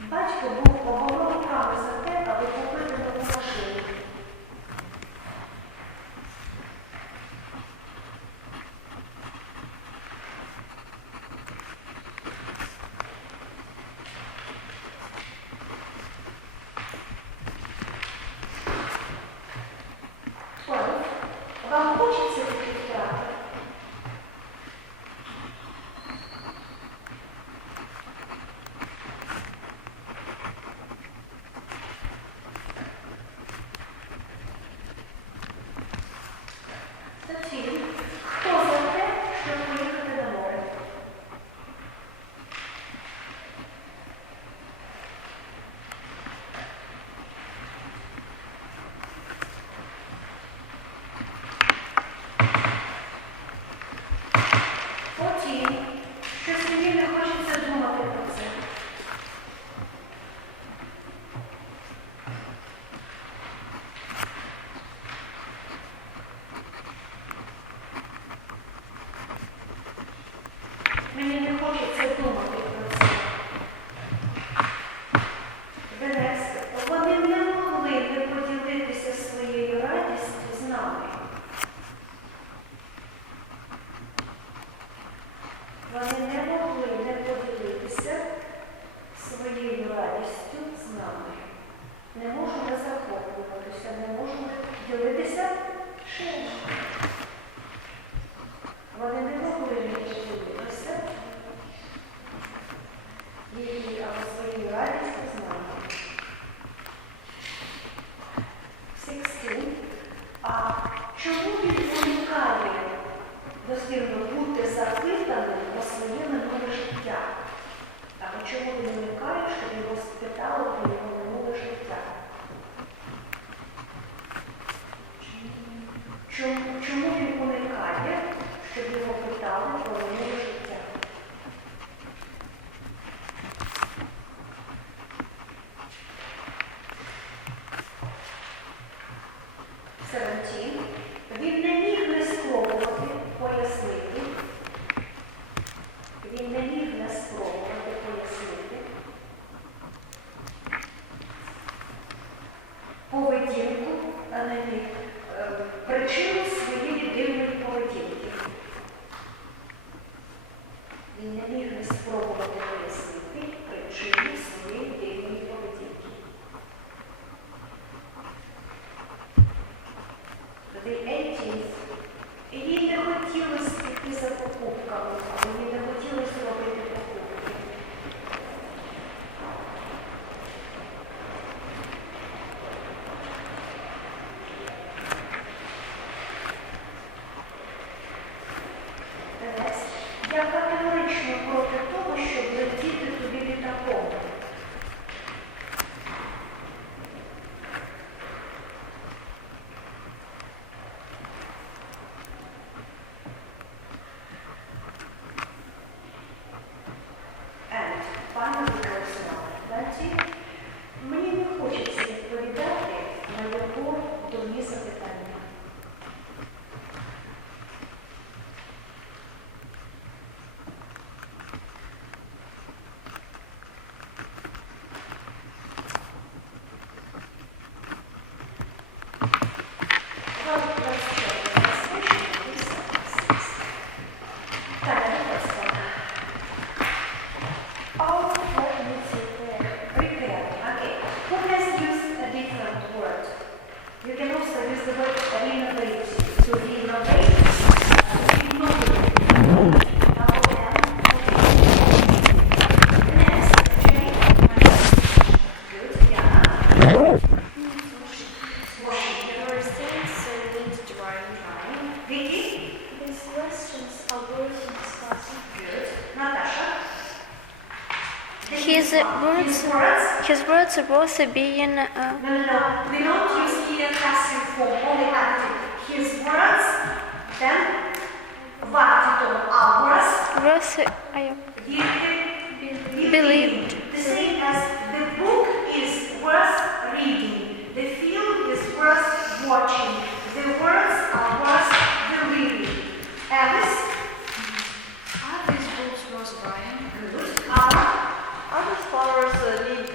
Батько був обороною руками за те, аби купити нову машину. Вам хочеться такий театр? Це фільм. Хто за те, щоб поїхати на море? Потім, щось мені не хочеться думати про це. Мені не хочеться думати про це. Денис, вони не могли не поділитися своєю радістю з нами. Вони не могли не поділитися своєю радістю з нами. Не можемо захоплюватися, не можемо ділитися чим. Вони не могли не поділитися її або своєю радістю з нами. 16. А чому він уникає дослівно бути запитаним про своє минуле життя? Або чому він уникає, щоб його спитали про його минуле життя? Чому він уникає, щоб його питали про минуле життя? Він не міг не спробувати пояснити. Він не міг не спробувати пояснити поведінку, а не причину своєї дивної поведінки. Він не міг не спробувати пояснити причину своєї дивної поведінки. The 18th. Їй не хотілося піти за покупками, їй не хотілося робити покупки. Я категорично проти того, щоб летіти тобі літаком. Мені не хочеться відповідати на його дурні запитання. You can also use the word renovate to renovate. These questions are worth discussing. Natasha. His words are both being No, we don't use here passive form, only active. His words, then what hours believed. The same as the book is worth reading, the film is worth watching, the words are worth the reading. Alice? Are these books worth buying? Good. Are these flowers need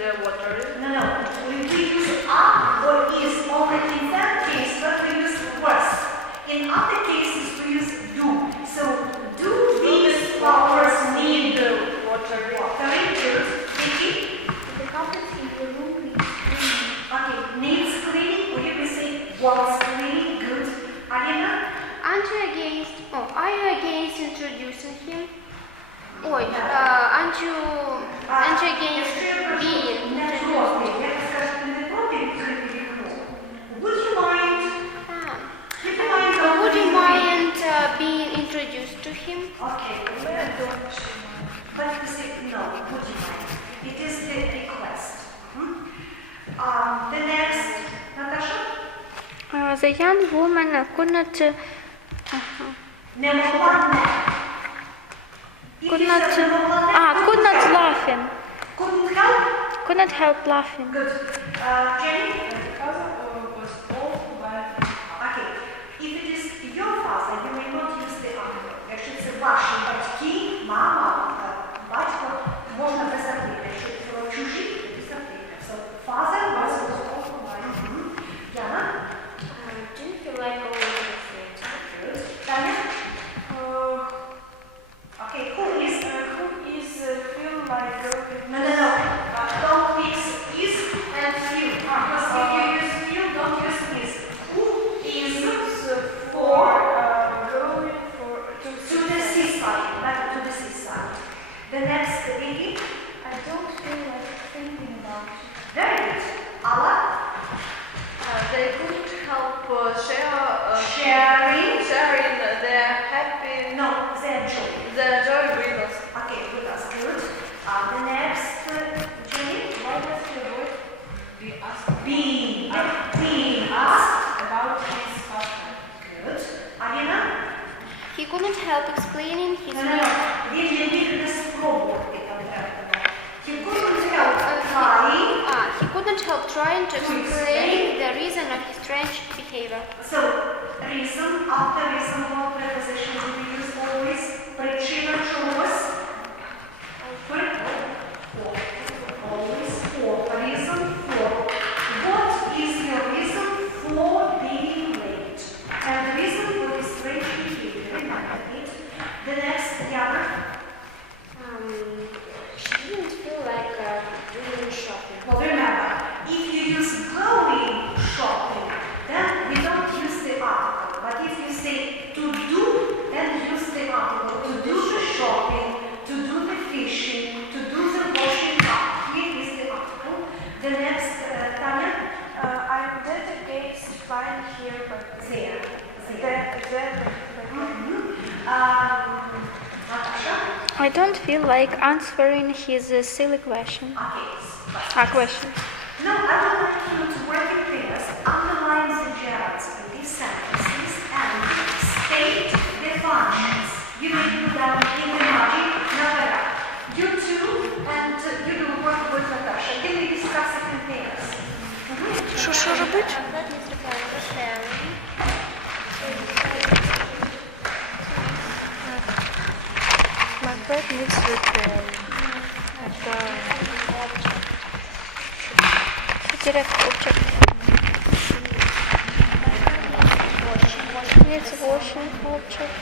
Was clean, good. Alina? Are you against introducing him? Aren't you against being introduced? Would you mind? Would you mind being introduced to him? Okay. But you say no, would you mind? It is the request. The next, Natasha? The young woman could not laughing. Couldn't help? Could not help laughing. Good. Jenny? Was awful bad. Okay. If it is your father, you may not use the article. Якщо це ваші батьки, мама, батько, можна без артикля. Якщо це чужі, то без артикля. So, father was awful bad. Яна? Do you feel like going to the theater? Good. Tanya? Okay, who is Feel like going? No. Don't mix is and feel. Because if you use feel, don't use is. Who is for Going to the seaside? Back to the seaside. The next, Vicky. I don't feel like thinking about it. Very good. Allah. They couldn't help Sharing. sharing their happy, No, their joy. their joy with us. Okay, with us. Good. The next, Jenny. Why does the boy be asked Being asked. about his husband? Good. Alina. He couldn't help explaining his No. Він не міг не спробувати конкретно. He couldn't help trying. He couldn't help trying to explain the reason of his strange behavior. So, reason, after reason, what preposition do we use always? Причина чогось. Always for. Reason for. What is your reason for being late? And the reason for this strange behavior. Remember it. The next, Yana. She didn't feel like doing shopping. Well, remember, if you use going shopping, then we don't use the article. But if you say to do, then use the article. To do the shopping, to do the fishing, to do the washing up. Here is the article. The next, Tanya. I'm dead against flying here, but There. Natasha. I don't feel like answering his silly question. Question. No, I would like you to work in pairs, underline the gerunds in these sentences, and state the functions. You may do them in the body, Nagara. You two, and you will work with Natasha. You may discuss it in pairs. Що робити? My friend needs repairing. Direct object. Needs washing object.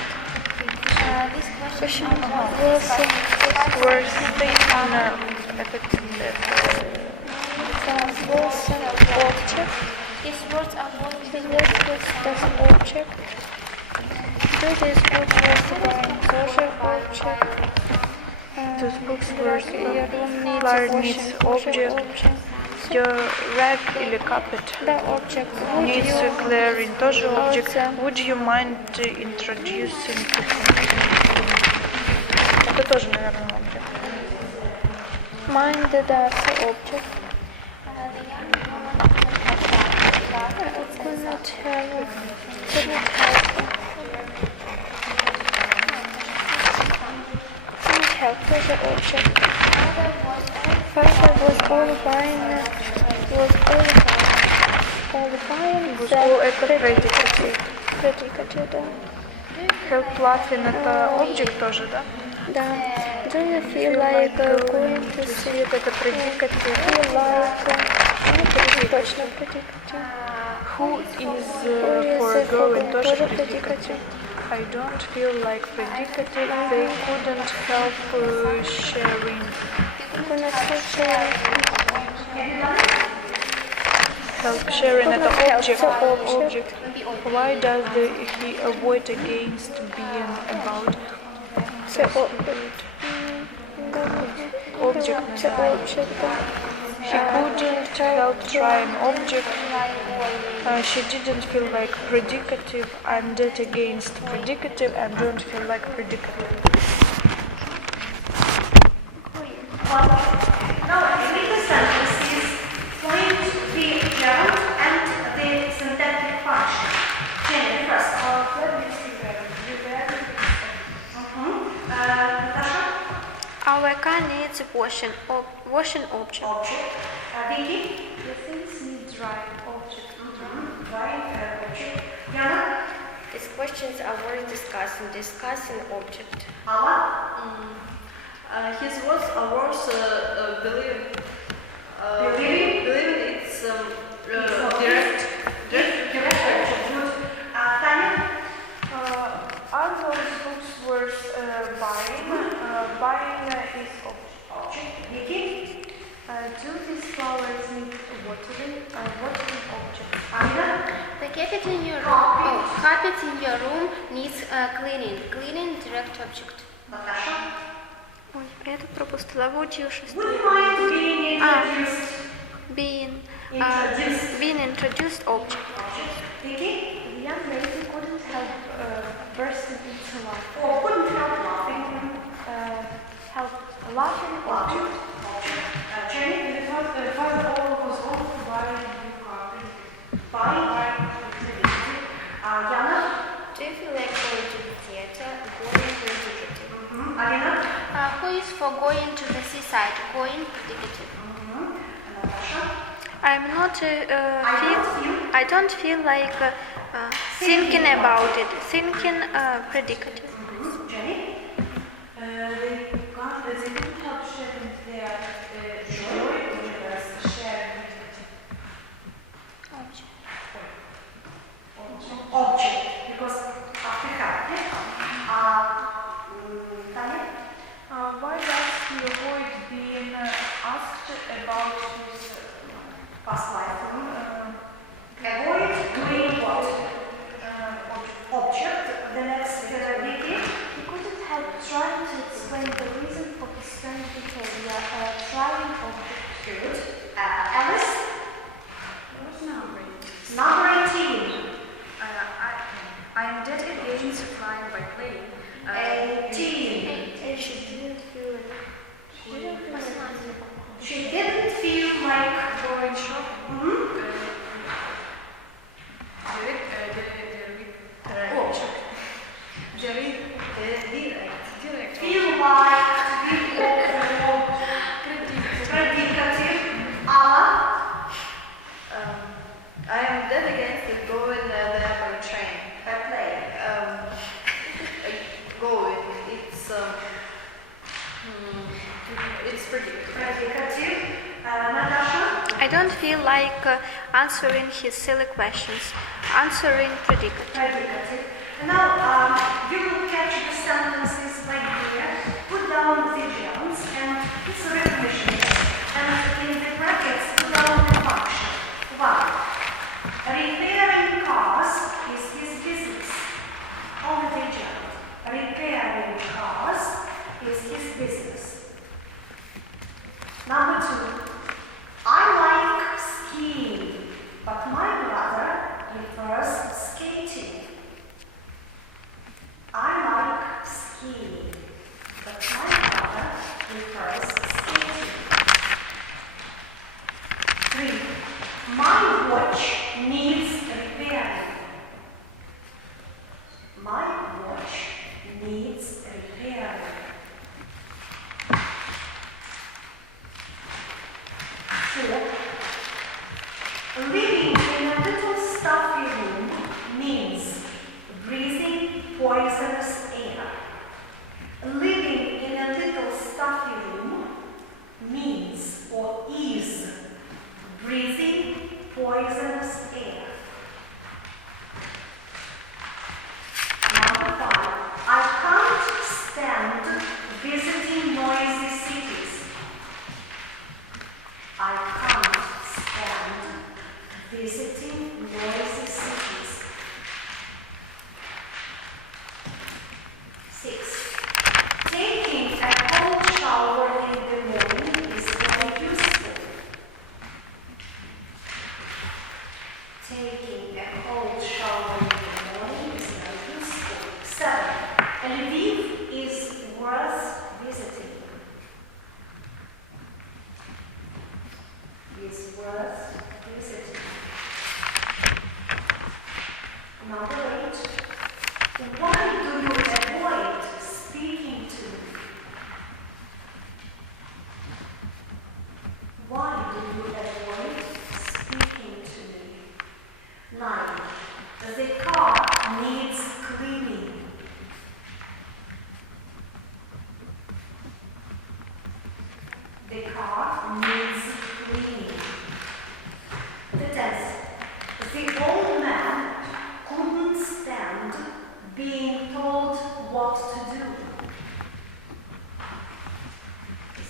Object. Question. Worse thing Wilson object. His words are both His words does object. Do this book was buying social object. Those books were Your room needs flower washing needs object. Your rag или carpet The object. Would needs you clearing, тоже object. also- Would you mind introducing to him? Это тоже, наверное, object. mind that's object? Could not have the object. Father was qualifying Это predicate. Predicate, да. Help laughing это object тоже, да? Да. Do you feel like going to see Это predicate. feel like точно predicate. Who is for going тоже predicate. I don't feel like predicative. They couldn't help sharing. Could not help sharing. Help sharing at the object. Why does he avoid against being about? Object. He couldn't help trying object. She didn't feel like predicative. I'm dead against predicative and don't feel like predicative. Now, read the sentences, find the gerund and the syntactic function. Jenny, first. Natasha? Our car needs washing object. Vicky? The things need drying object. Drying object. Yana? These questions are worth discussing object. Ala? His words are worth believing. Believing it's direct. Tanya? Are those books worth buying? Buying is Object. Vicky? Do these flowers need watering? Watering object. Anna? The carpet in your room needs cleaning. Cleaning direct object. Natasha? Ой, я это пропустила. Would you just Would you mind being introduced? being introduced object. Vicky? The young lady couldn't help bursting into laughter. Or couldn't help laughing. Help laughing object. Jenny? The father was also buying a new carpet. Buying. Yana? Do you feel like going to the theater? Going indicative. Alina? Who is for going to the seaside? Going predicative. Natasha? I don't feel like thinking about it. Thinking predicative. Jenny? They couldn't help sharing their joy with us, sharing Object. Because after Tanya? Why does he avoid being asked about his Past life. Avoid doing what? Object. The next Vicky? He couldn't help trying to explain the reason for his strange behavior. Trying object. Good. Alice? Number 18. I'm dead against flying by plane. 18. She didn't feel it. She didn't feel like Going shopping. feel like to be more predicative. Ala? I am dead against it going there by train. By plane. Going. It's predicative. Predicative. Natasha? I don't feel like answering his silly questions. Answering predicative. Predicative. Now, you will catch the sentences like here. Put down the gerunds and it's a recognition test. And in the brackets, put down the function. 1. Repairing cars is his business. Only the gerund. Repairing cars is his business. Number 2. I like skiing, but my brother prefers skating. I like skiing, but my brother prefers skating.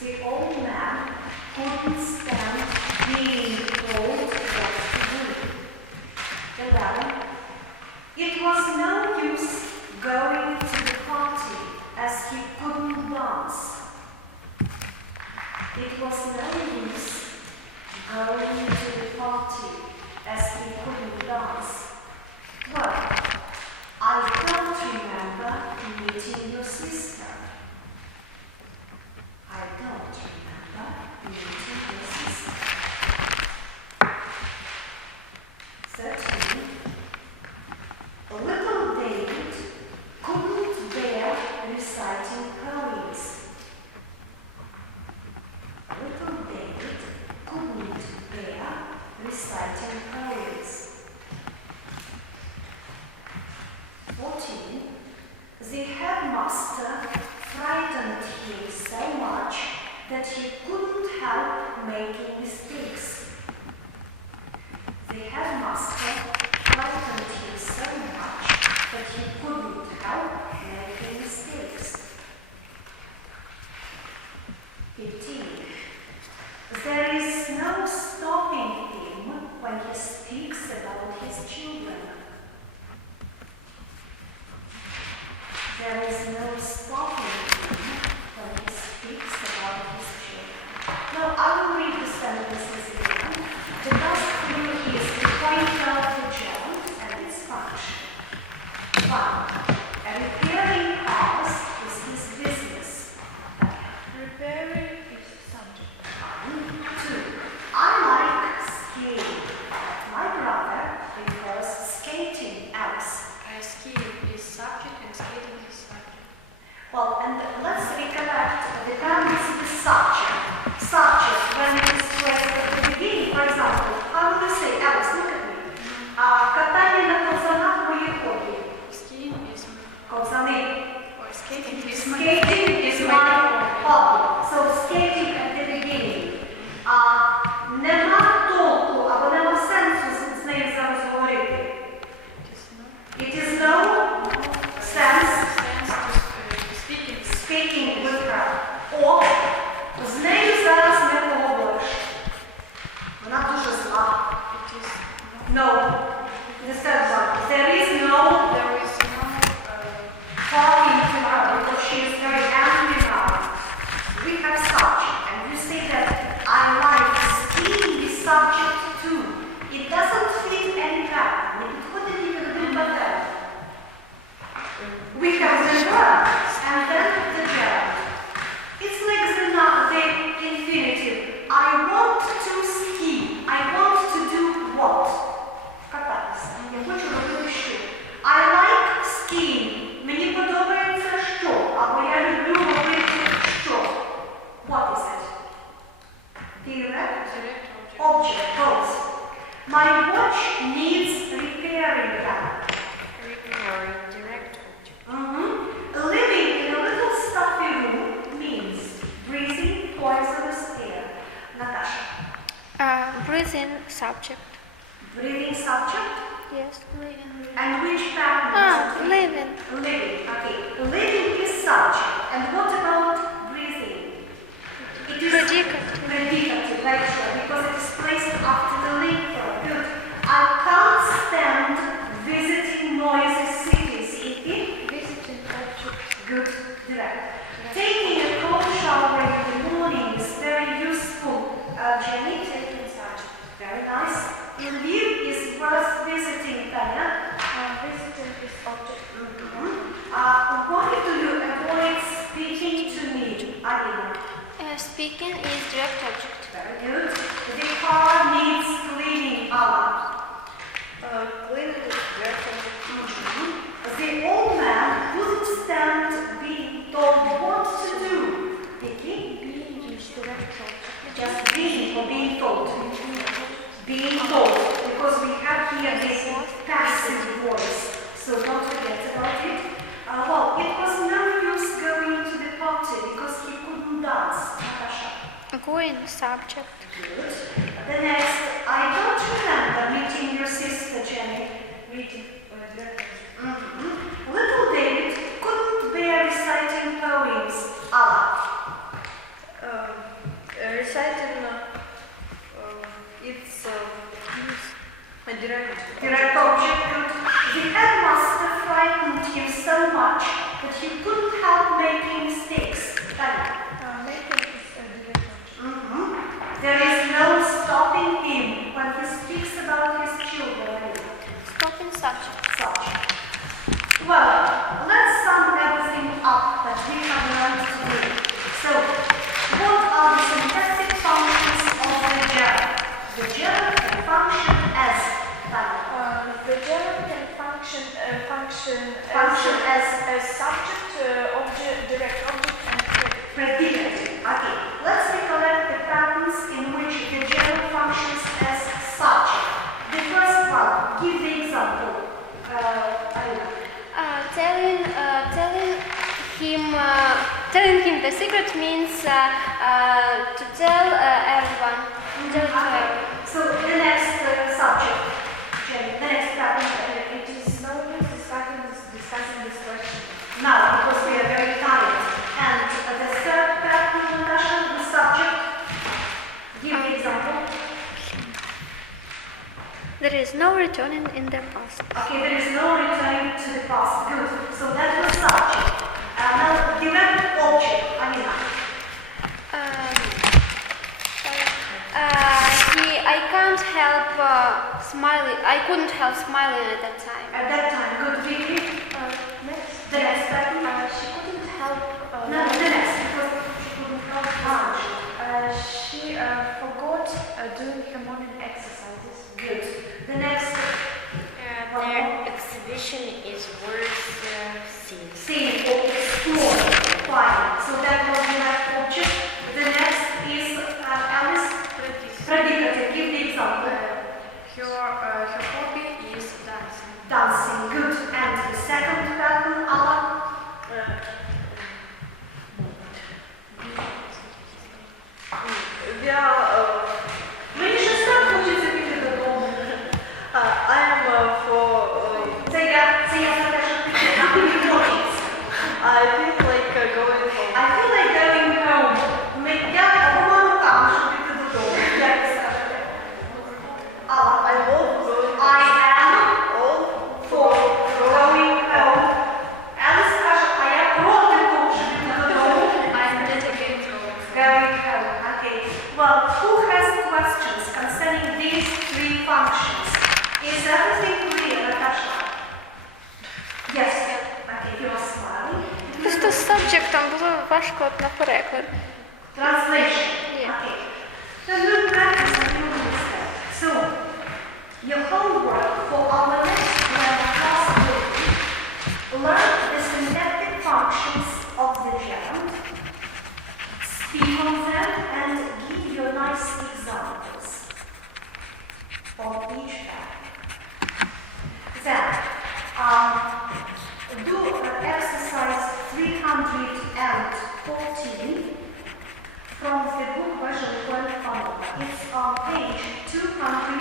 The old man couldn't stand being told what to do. 11. It was no use going to the party as he couldn't dance. It was no use going to the party as he couldn't dance. Well, I don't remember meeting your sister. I don't remember meeting your sister. 13. Little David couldn't bear reciting poems. Little David couldn't bear reciting poems. 14. The headmaster frightened him so much that he couldn't help making mistakes. The headmaster frightened him so much that he couldn't help making mistakes. 15. There is no stopping him when he speaks about his children. There is no stopping him when he speaks about his children. Now I will read the sentences again. The task for you is to point out the gerund and its function. 1. A repairing house is his business. Repairing is subject. 2. I like skiing. My brother prefers skating as. Skiing is subject and skating is subject. Well, and let's recollect the terms of the subject. Subject, when it is placed at the beginning, for example, how would you say, Alice, look at me. Катание на ковзанах моє хобі. Skiing is Ковзани. or skating is Skating is my hobby. So skating at the beginning. Нема толку, або нема сенсу з нею зараз говорити. It is no sense speaking with her. О, з нею зараз не поговориш. Вона дуже зла. No. The third one. There is no talking to her because she is very angry now. We have subject and you say that I like skiing is subject too. It doesn't fit any pattern. Не підходить ні під один паттерн. We have the verb and then the gerund. It's like the infinitive. I want to ski. I want to do what? Кататися. Я хочу робити що. I like skiing. Мені подобається що. Або я люблю робити що. What is it? Direct object. Both. My watch needs repairing done. repairing direct object. Living in a little stuffy room means breathing poisonous air. Natasha. Breathing subject. Breathing subject. Yes. And which pattern? Living. Living. Okay. Living is subject. And what about breathing? It is Predicative. Predicative, right? Because it is placed after the link verb. Good. I can't stand visiting noisy cities. Visiting objects. Good. Direct. Taking a cold shower in the morning is very useful. Jenny? Taking subject. Very nice. Live is worth visiting, Tanya. Visiting is object. Why do you avoid speaking to me, Alina? Speaking is direct object. Very good. The car needs cleaning, Ala. Cleaning is direct object. The old man couldn't stand being told what to do. Vicky? Being is direct object. Just being or being told. Being told, because we have here this passive voice. So don't forget about it. Well, it was no use going to the party because he couldn't dance. Natasha. Going subject. Good. The next, I don't remember meeting your sister, Jenny. Meeting. Little David couldn't bear reciting poems. Allah. function Function as subject, object, direct object, and predicative. Okay, let's recollect the patterns in which the gerund functions as subject. The first one, give the example. Telling him the secret means to tell everyone. So the next subject, Jenny, the next pattern. It is no use discussing this question. Now, because we are very tired. And the third pattern, Natasha, the subject. Give the example. There is no returning in the past. Okay, there is no returning to the past. Good. So that was subject. Now, direct object, Anina. I can't help smiling. I couldn't help smiling at that time. At that time, good. Vicky. The next pattern. she couldn't help. No, the next, because she couldn't help much. She forgot doing her morning exercises. Good. The next. Their exhibition is worth seeing. Seeing or exploring. Fine. So that was the last object. The next is Alice. Predicative. Give the example. Her hobby is dancing. Dancing. Good. And the second pattern, Alan. Вы еще сам хочете піти додому? I am for. Це я Наташа, I feel like going home. I feel like going home. Я обома руками, щоб піти додому. Як ви скажете? Алла. I love going. I am all for going home. Alice каже, а я проти того, щоб піти додому. I'm dedicated to Going home. Okay. Well, who has questions concerning these three functions? Is everything clear, Natasha? Yes. Okay, you are smiling. Просто з subjectом було важко на переклад. Translation. Yeah. Okay. So good practice and you will understand. So, your homework for our next grammar class will be learn the syntactic functions of the gerund, speak on them, and give your nice examples of each pattern. Then, do exercise 314 from the book version 12. It's on page 200.